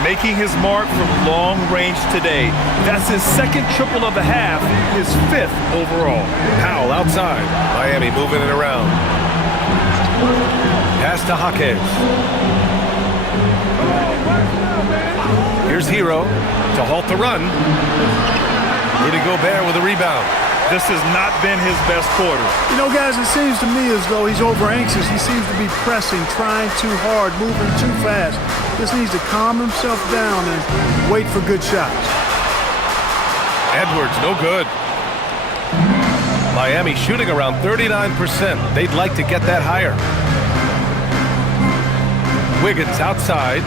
Making his mark from long range today. That's his second triple of the half, his 5th overall. Powell outside. Miami moving it around. Pass to Jaquez. Here's Hero to halt the run. Rudy Gobert with a rebound. This has not been his best quarter. You know, guys, it seems to me as though he's over-anxious. He seems to be pressing, trying too hard, moving too fast. Just needs to calm himself down and wait for good shots. Edwards, no good. Miami shooting around 39%. They'd like to get that higher. Wiggins outside.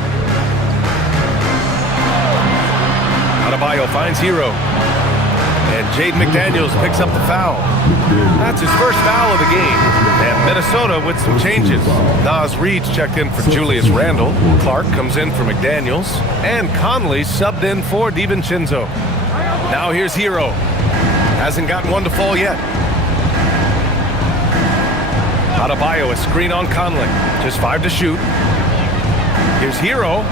Adebayo finds Hero. And Jaden McDaniels picks up the foul. That's his first foul of the game. And Minnesota with some changes. Naz Reid's checked in for Julius Randle. Clark comes in for McDaniels. And Conley subbed in for DiVincenzo. Now here's Hero. Hasn't gotten one to fall yet. Adebayo, a screen on Conley. Just 5 to shoot. Here's Hero.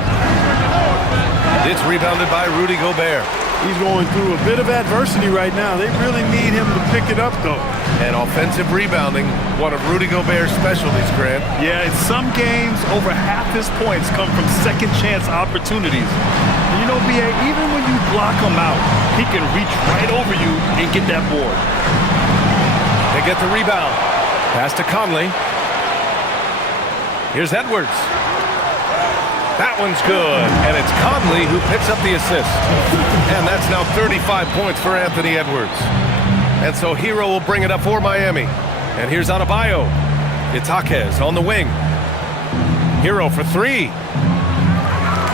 It's rebounded by Rudy Gobert. He's going through a bit of adversity right now. They really need him to pick it up, though. And offensive rebounding, one of Rudy Gobert's specialties, Grant. Yeah, in some games, over half his points come from second chance opportunities. And you know, BA, even when you block him out, he can reach right over you and get that board. They get the rebound. Pass to Conley. Here's Edwards. That one's good, and it's Conley who picks up the assist. And that's now 35 points for Anthony Edwards. And so Hero will bring it up for Miami. And here's Adebayo. It's Jaquez on the wing. Hero for 3.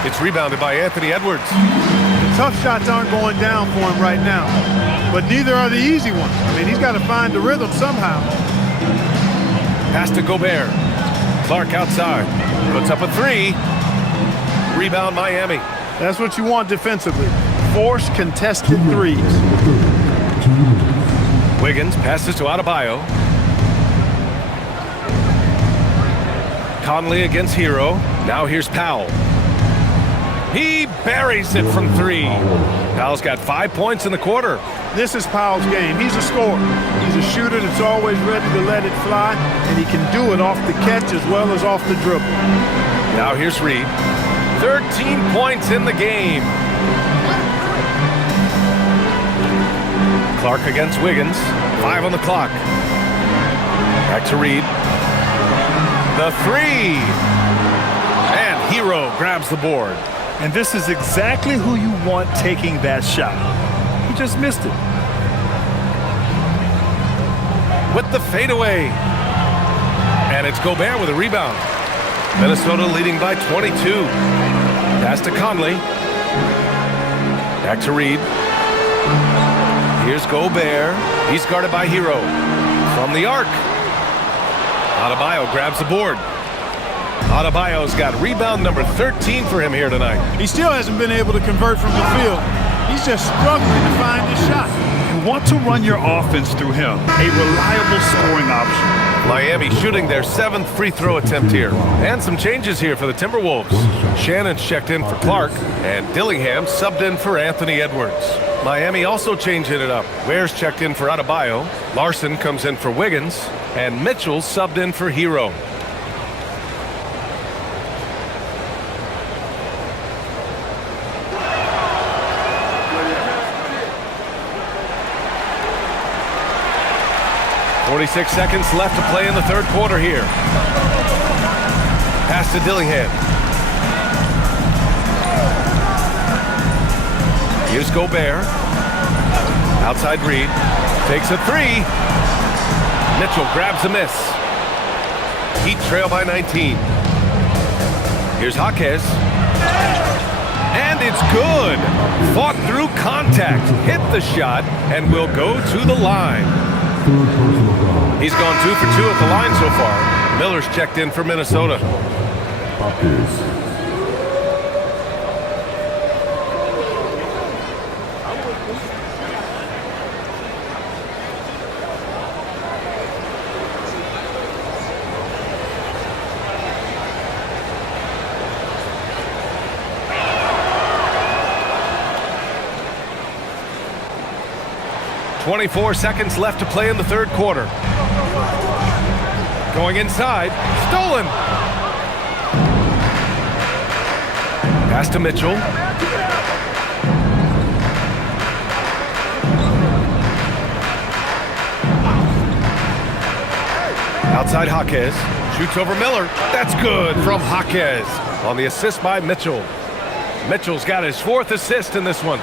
It's rebounded by Anthony Edwards. The tough shots aren't going down for him right now, but neither are the easy ones. I mean, he's got to find the rhythm somehow. Pass to Gobert. Clark outside. Puts up a 3. Rebound Miami. That's what you want defensively. Force contested threes. Wiggins passes to Adebayo. Conley against Hero. Now here's Powell. He buries it from 3. Powell's got 5 points in the quarter. This is Powell's game. He's a scorer. He's a shooter that's always ready to let it fly, and he can do it off the catch as well as off the dribble. Now here's Reid. 13 points in the game. Clark against Wiggins. 5 on the clock. Back to Reid. The 3. And Hero grabs the board. And this is exactly who you want taking that shot. He just missed it. With the fadeaway. And it's Gobert with a rebound. Minnesota leading by 22. Pass to Conley. Back to Reid. Here's Gobert. He's guarded by Hero. From the arc. Adebayo grabs the board. Adebayo's got rebound number 13 for him here tonight. He still hasn't been able to convert from the field. He's just struggling to find his shot. You want to run your offense through him. A reliable scoring option. Miami shooting their 7th free throw attempt here. And some changes here for the Timberwolves. Shannon's checked in for Clark, and Dillingham subbed in for Anthony Edwards. Miami also changing it up. Ware's checked in for Adebayo. Larson comes in for Wiggins, and Mitchell subbed in for Hero. .46 seconds left to play in the third quarter here. Pass to Dillingham. Here's Gobert. Outside Reid. Takes a 3. Mitchell grabs a miss. Heat trail by 19. Here's Jaquez. And it's good. Fought through contact, hit the shot, and will go to the line. He's gone 2 for 2 at the line so far. Miller's checked in for Minnesota. Raptors. 24 seconds left to play in the third quarter. Going inside, stolen. Pass to Mitchell. Outside Jaquez, shoots over Miller. That's good from Jaquez on the assist by Mitchell. Mitchell's got his 4th assist in this one.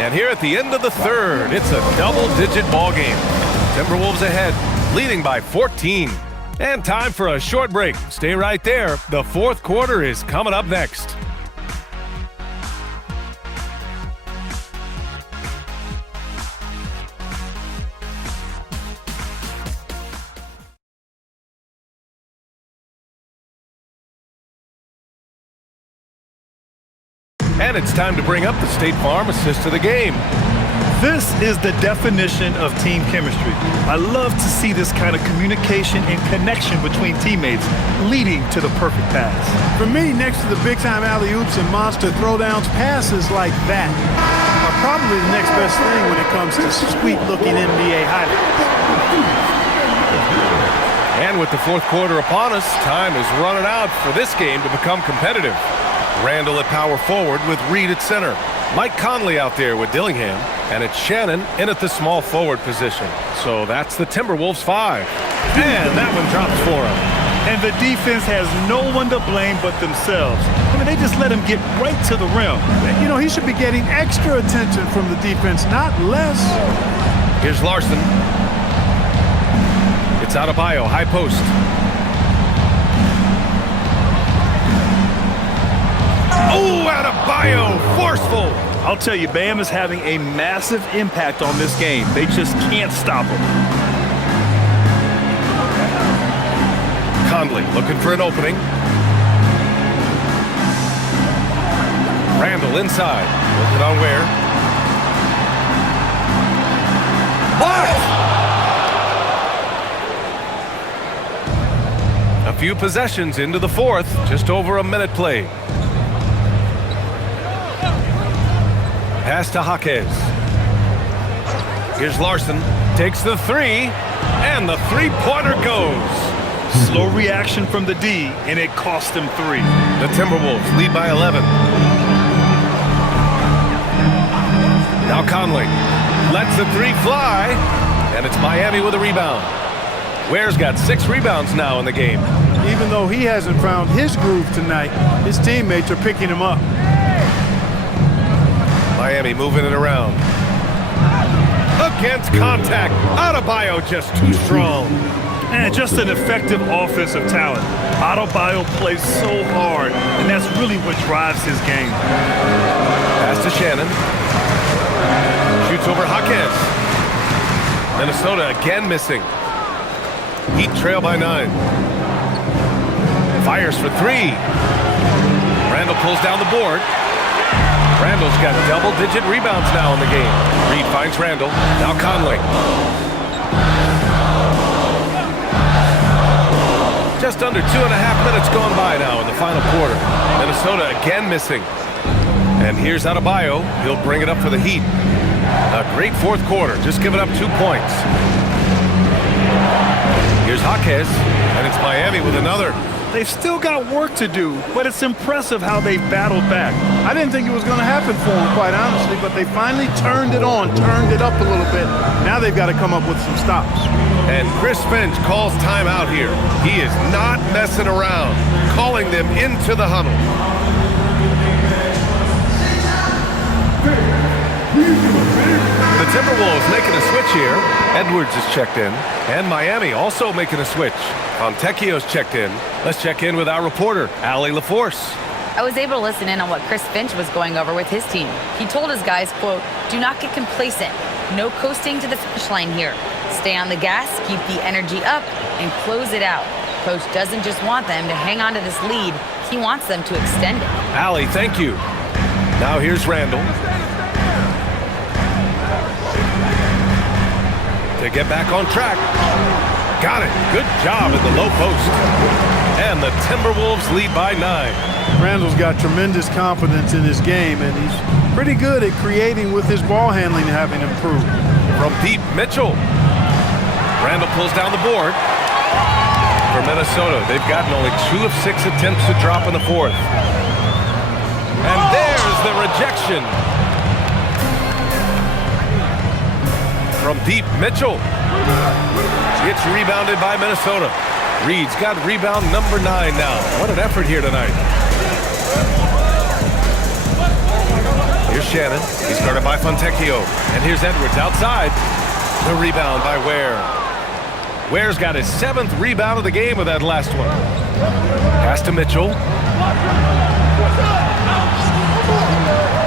And here at the end of the third, it's a double-digit ball game. Timberwolves ahead, leading by 14. And time for a short break. Stay right there. The fourth quarter is coming up next. And it's time to bring up the State Farm assist of the game. This is the definition of team chemistry. I love to see this kind of communication and connection between teammates leading to the perfect pass. For me, next to the big-time alley-oops and monster throwdowns, passes like that are probably the next best thing when it comes to sweet-looking NBA highlights. And with the fourth quarter upon us, time is running out for this game to become competitive. Randall at power forward with Reed at center. Mike Conley out there with Dillingham. And it's Shannon in at the small forward position. So that's the Timberwolves 5. And that one drops for him. And the defense has no one to blame but themselves. I mean, they just let him get right to the rim. You know, he should be getting extra attention from the defense, not less. Here's Larson. It's Adebayo, high post. Oh, Adebayo, forceful. I'll tell you, Bam is having a massive impact on this game. They just can't stop him. Conley looking for an opening. Randall inside. Looking on where. Blocked! A few possessions into the fourth. Just over a minute played. Pass to Jaquez. Here's Larson. Takes the three. And the three-pointer goes. Slow reaction from the D, and it cost them 3. The Timberwolves lead by 11. Now Conley lets the three fly. And it's Miami with a rebound. Ware's got 6 rebounds now in the game. Even though he hasn't found his groove tonight, his teammates are picking him up. Miami moving it around. Against contact. Adebayo just too strong. And just an effective offensive talent. Adebayo plays so hard, and that's really what drives his game. Pass to Shannon. Shoots over Jaquez. Minnesota again missing. Heat trail by 9. Fires for 3. Randall pulls down the board. Randall's got double-digit rebounds now in the game. Reed finds Randall. Now Conley. Just under 2.5 minutes gone by now in the final quarter. Minnesota again missing. And here's Adebayo. He'll bring it up for the Heat. A great fourth quarter, just giving up 2 points. Here's Jaquez, and it's Miami with another. They've still got work to do, but it's impressive how they've battled back. I didn't think it was going to happen for them, quite honestly, but they finally turned it on, turned it up a little bit. Now they've got to come up with some stops. And Chris Finch calls timeout here. He is not messing around, calling them into the huddle. The Timberwolves making a switch here. Edwards is checked in. And Miami also making a switch. Fontecchio's checked in. Let's check in with our reporter, Allie LaForce. I was able to listen in on what Chris Finch was going over with his team. He told his guys, quote, "Do not get complacent. No coasting to the finish line here. Stay on the gas, keep the energy up, and close it out. Coach doesn't just want them to hang on to this lead. He wants them to extend it." Allie, thank you. Now here's Randall. To get back on track. Got it. Good job at the low post. And the Timberwolves lead by 9. Randall's got tremendous confidence in his game, and he's pretty good at creating with his ball handling having improved. From deep, Mitchell. Randall pulls down the board. For Minnesota, they've gotten only 2 of 6 attempts to drop in the 4th. And there's the rejection. From deep, Mitchell. It's rebounded by Minnesota. Reed's got rebound number 9 now. What an effort here tonight. Here's Shannon. He's guarded by Fontecchio. And here's Edwards outside. The rebound by Ware. Ware's got his 7th rebound of the game with that last one. Pass to Mitchell.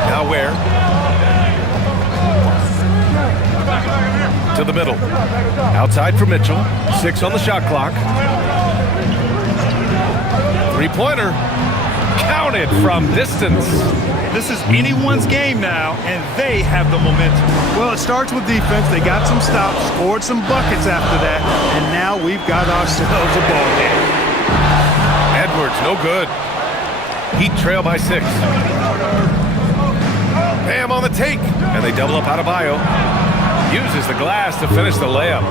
Now Ware. To the middle. Outside for Mitchell. 6 on the shot clock. Three-pointer. Counted from distance. This is anyone's game now, and they have the momentum. Well, it starts with defense. They got some stops, scored some buckets after that, and now we've got ourselves a ball game. Edwards, no good. Heat trail by 6. Bam on the take, and they double up Adebayo. Uses the glass to finish the layup.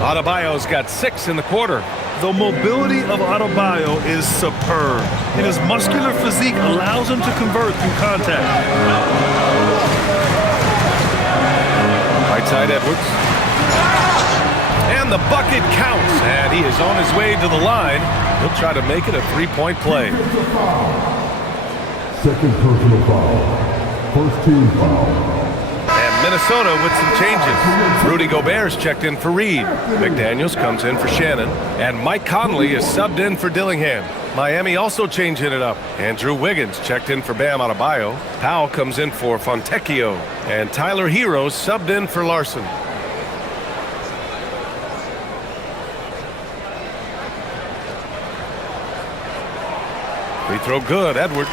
Adebayo's got 6 in the quarter. The mobility of Adebayo is superb, and his muscular physique allows him to convert through contact. Right side Edwards. And the bucket counts, and he is on his way to the line. He'll try to make it a 3-point play. Second personal foul. First team foul. And Minnesota with some changes. Rudy Gobert's checked in for Reed. McDaniels comes in for Shannon. And Mike Conley is subbed in for Dillingham. Miami also changing it up. Andrew Wiggins checked in for Bam Adebayo. Powell comes in for Fontecchio. And Tyler Hero subbed in for Larson. Free throw good, Edwards.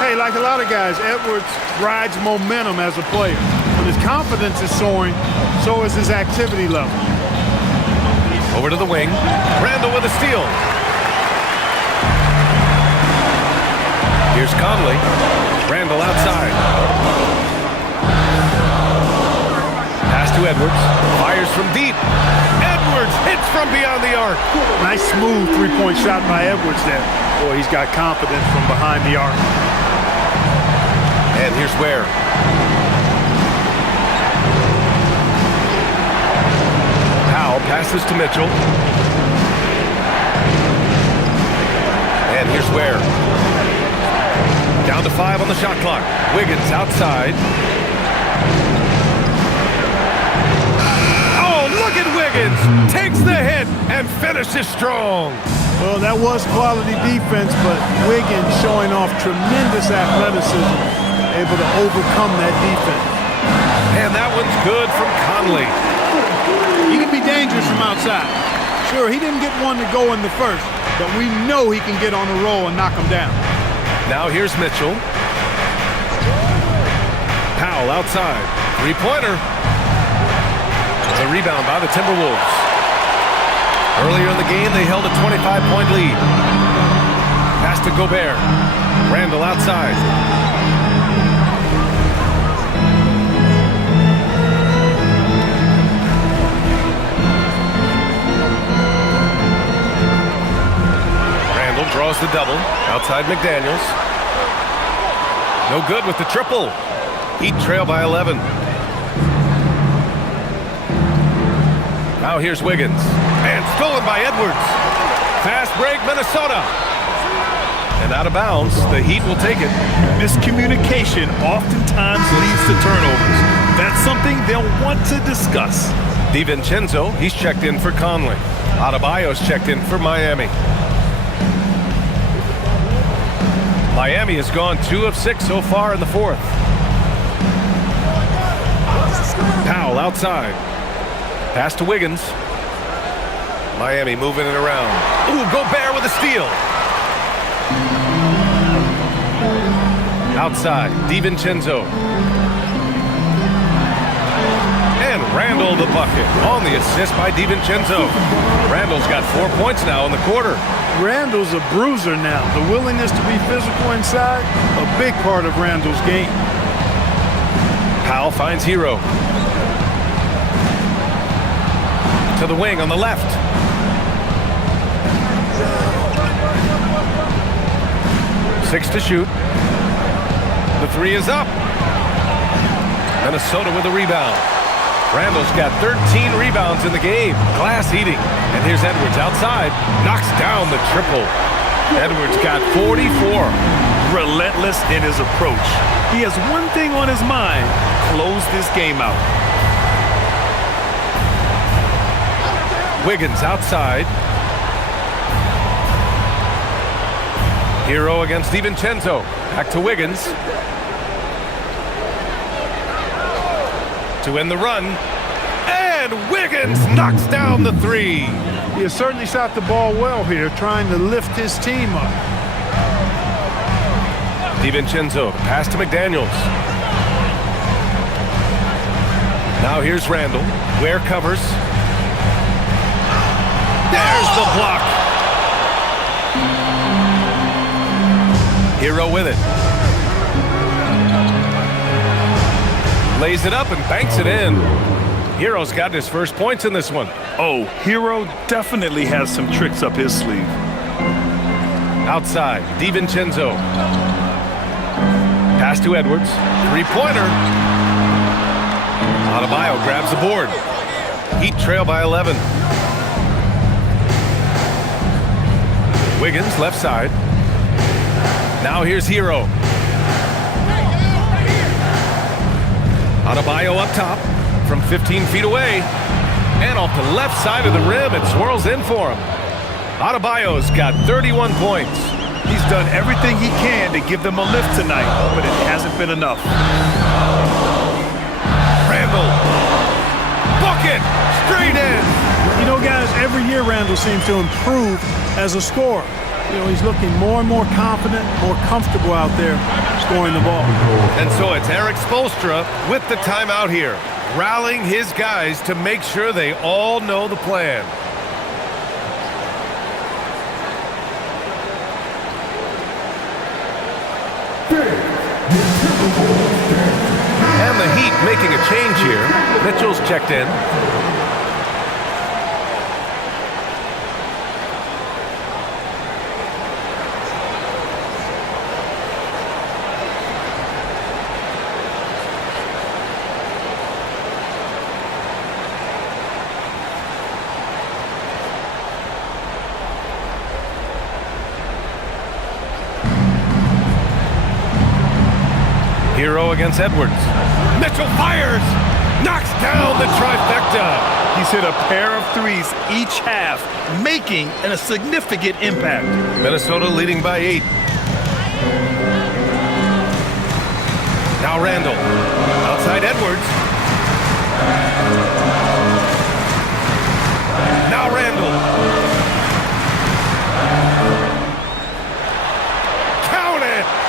Hey, like a lot of guys, Edwards rides momentum as a player. When his confidence is soaring, so is his activity level. Over to the wing. Randall with a steal. Here's Conley. Randall outside. Pass to Edwards. Fires from deep. Edwards hits from beyond the arc. Nice smooth three-point shot by Edwards there. Boy, he's got confidence from behind the arc. And here's Ware. Powell passes to Mitchell. And here's Ware. Down to 5 on the shot clock. Wiggins outside. Oh, look at Wiggins. Takes the hit and finishes strong. Well, that was quality defense, but Wiggins showing off tremendous athleticism, able to overcome that defense. And that one's good from Conley. He can be dangerous from outside. Sure, he didn't get one to go in the first, but we know he can get on a roll and knock him down. Now here's Mitchell. Powell outside. Three-pointer. The rebound by the Timberwolves. Earlier in the game, they held a 25-point lead. Pass to Gobert. Randall outside. Randall draws the double. Outside McDaniels. No good with the triple. Heat trail by 11. Now here's Wiggins. And stolen by Edwards. Fast break, Minnesota. And out of bounds, the Heat will take it. Miscommunication oftentimes leads to turnovers. That's something they'll want to discuss. DiVincenzo, he's checked in for Conley. Adebayo's checked in for Miami. Miami has gone 2 of 6 so far in the fourth. Powell outside. Pass to Wiggins. Miami moving it around. Ooh, Gobert with a steal. Outside, DiVincenzo. And Randall the bucket on the assist by DiVincenzo. Randall's got 4 points now in the quarter. Randall's a bruiser now. The willingness to be physical inside, a big part of Randall's game. Powell finds Hero. To the wing on the left. Six to shoot. The three is up. Minnesota with a rebound. Randall's got 13 rebounds in the game. Glass eating. And here's Edwards outside. Knocks down the triple. Edwards got 44. Relentless in his approach. He has one thing on his mind: close this game out. Wiggins outside. Hero against DiVincenzo. Back to Wiggins. To end the run. And Wiggins knocks down the three. He has certainly shot the ball well here, trying to lift his team up. DiVincenzo, pass to McDaniels. Now here's Randall. Ware covers. There's the block. Hero with it. Lays it up and banks it in. Hero's got his first points in this one. Oh, Hero definitely has some tricks up his sleeve. Outside, DiVincenzo. Pass to Edwards. Three-pointer. Adebayo grabs the board. Heat trail by 11. Wiggins, left side. Now here's Hero. Adebayo up top from 15 feet away. And off the left side of the rim, it swirls in for him. Adebayo's got 31 points. He's done everything he can to give them a lift tonight, but it hasn't been enough. Randall. Bucket. Straight in. You know, guys, every year Randall seems to improve as a scorer. You know, he's looking more and more confident, more comfortable out there scoring the ball. And so it's Eric Spoelstra with the timeout here, rallying his guys to make sure they all know the plan. And the Heat making a change here. Mitchell's checked in. Hero against Edwards. Mitchell fires! Knocks down the trifecta! He's hit a pair of threes each half, making a significant impact. Minnesota leading by 8. Now Randall. Outside Edwards. Now Randall.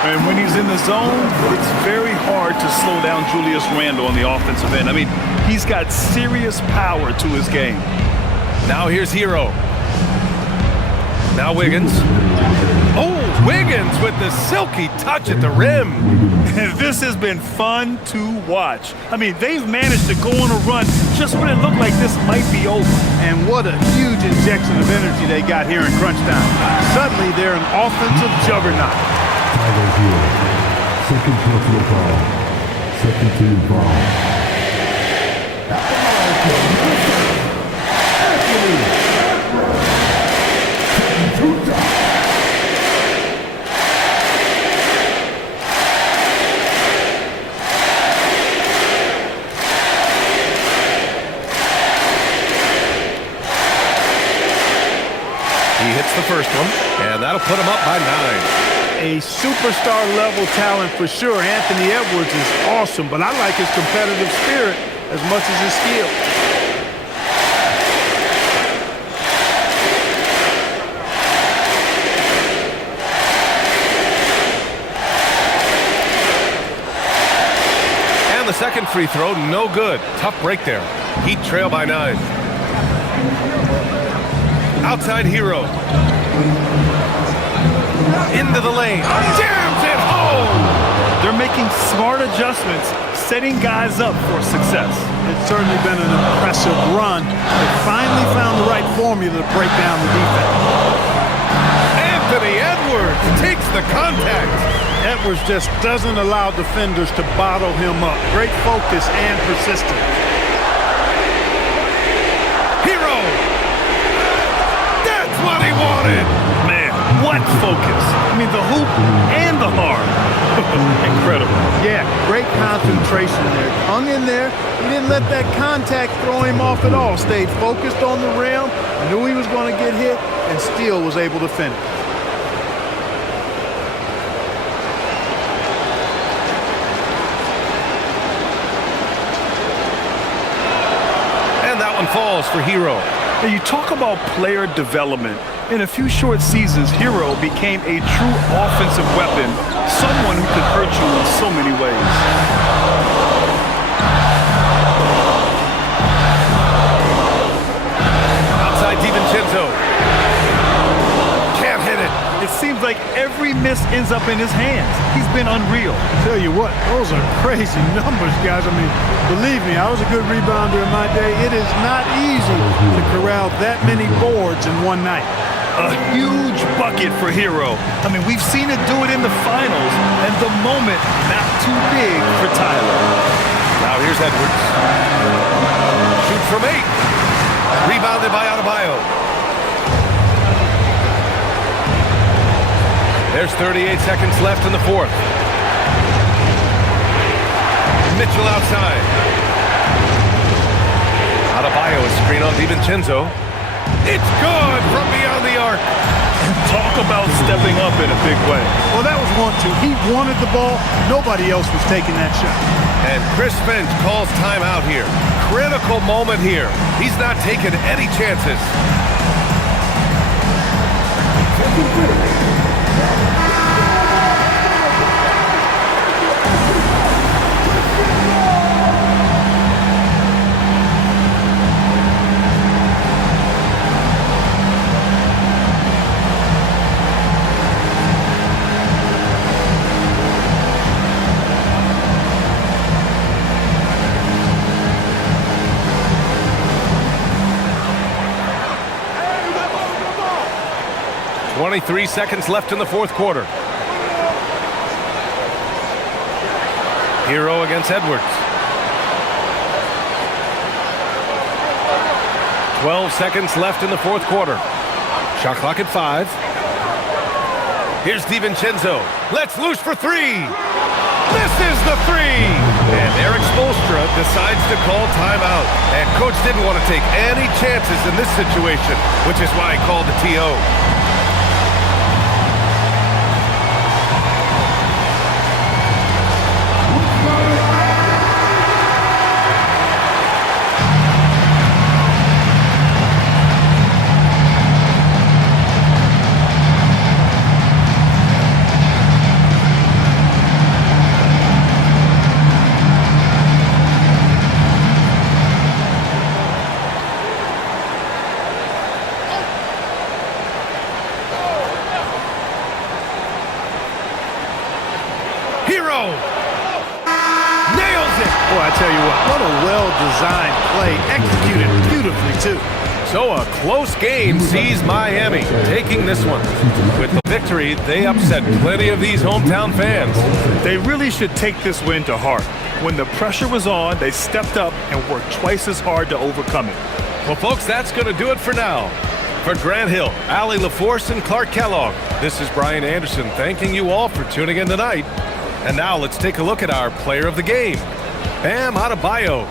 And when he's in the zone, it's very hard to slow down Julius Randle on the offensive end. I mean, he's got serious power to his game. Now here's Hero. Now Wiggins. Oh, Wiggins with the silky touch at the rim. This has been fun to watch. I mean, they've managed to go on a run just when it looked like this might be over. And what a huge injection of energy they got here in crunch time. Suddenly, they're an offensive juggernaut. Second personal foul. Second team foul. first one, and that'll put him up by 9. A superstar-level talent for sure. Anthony Edwards is awesome, but I like his competitive spirit as much as his skill. And the second free throw, no good. Tough break there. Heat trail by 9. Outside Hero. Into the lane. Jams it home! They're making smart adjustments, setting guys up for success. It's certainly been an impressive run. They finally found the right formula to break down the defense. Anthony Edwards takes the contact. Edwards just doesn't allow defenders to bottle him up. Great focus and persistence. Hero! That's what he wanted! Man, what focus. I mean, the hoop and the heart. Incredible. Yeah, great concentration there. Hung in there. He didn't let that contact throw him off at all. Stayed focused on the rim, knew he was going to get hit, and still was able to finish. And that one falls for Hero. And you talk about player development. In a few short seasons, Hero became a true offensive weapon, someone who could hurt you in so many ways. Outside DiVincenzo. Can't hit it. It seems like every miss ends up in his hands. He's been unreal. Tell you what, those are crazy numbers, guys. I mean, believe me, I was a good rebounder in my day. It is not easy to corral that many boards in one night. A huge bucket for Hero. I mean, we've seen it do it in the finals, and the moment not too big for Tyler. Now here's Edwards. Shoot from 8. Rebounded by Adebayo. There's 38 seconds left in the fourth. Mitchell outside. Adebayo is screen on DiVincenzo. It's good from beyond the arc. Talk about stepping up in a big way. Well, that was 1-2. He wanted the ball. Nobody else was taking that shot. And Chris Finch calls timeout here. Critical moment here. He's not taking any chances. Three seconds left in the fourth quarter. Hero against Edwards. 12 seconds left in the fourth quarter. Shot clock at 5. Here's DiVincenzo. Let's loose for 3. This is the 3. And Eric Spoelstra decides to call timeout. And coach didn't want to take any chances in this situation, which is why he called the TO. Boy, I tell you what a well-designed play, executed beautifully, too. So a close game sees Miami taking this one. With the victory, they upset plenty of these hometown fans. They really should take this win to heart. When the pressure was on, they stepped up and worked twice as hard to overcome it. Well, folks, that's going to do it for now. For Grant Hill, Allie LaForce, and Clark Kellogg, this is Brian Anderson thanking you all for tuning in tonight. And now let's take a look at our player of the game. Bam Adebayo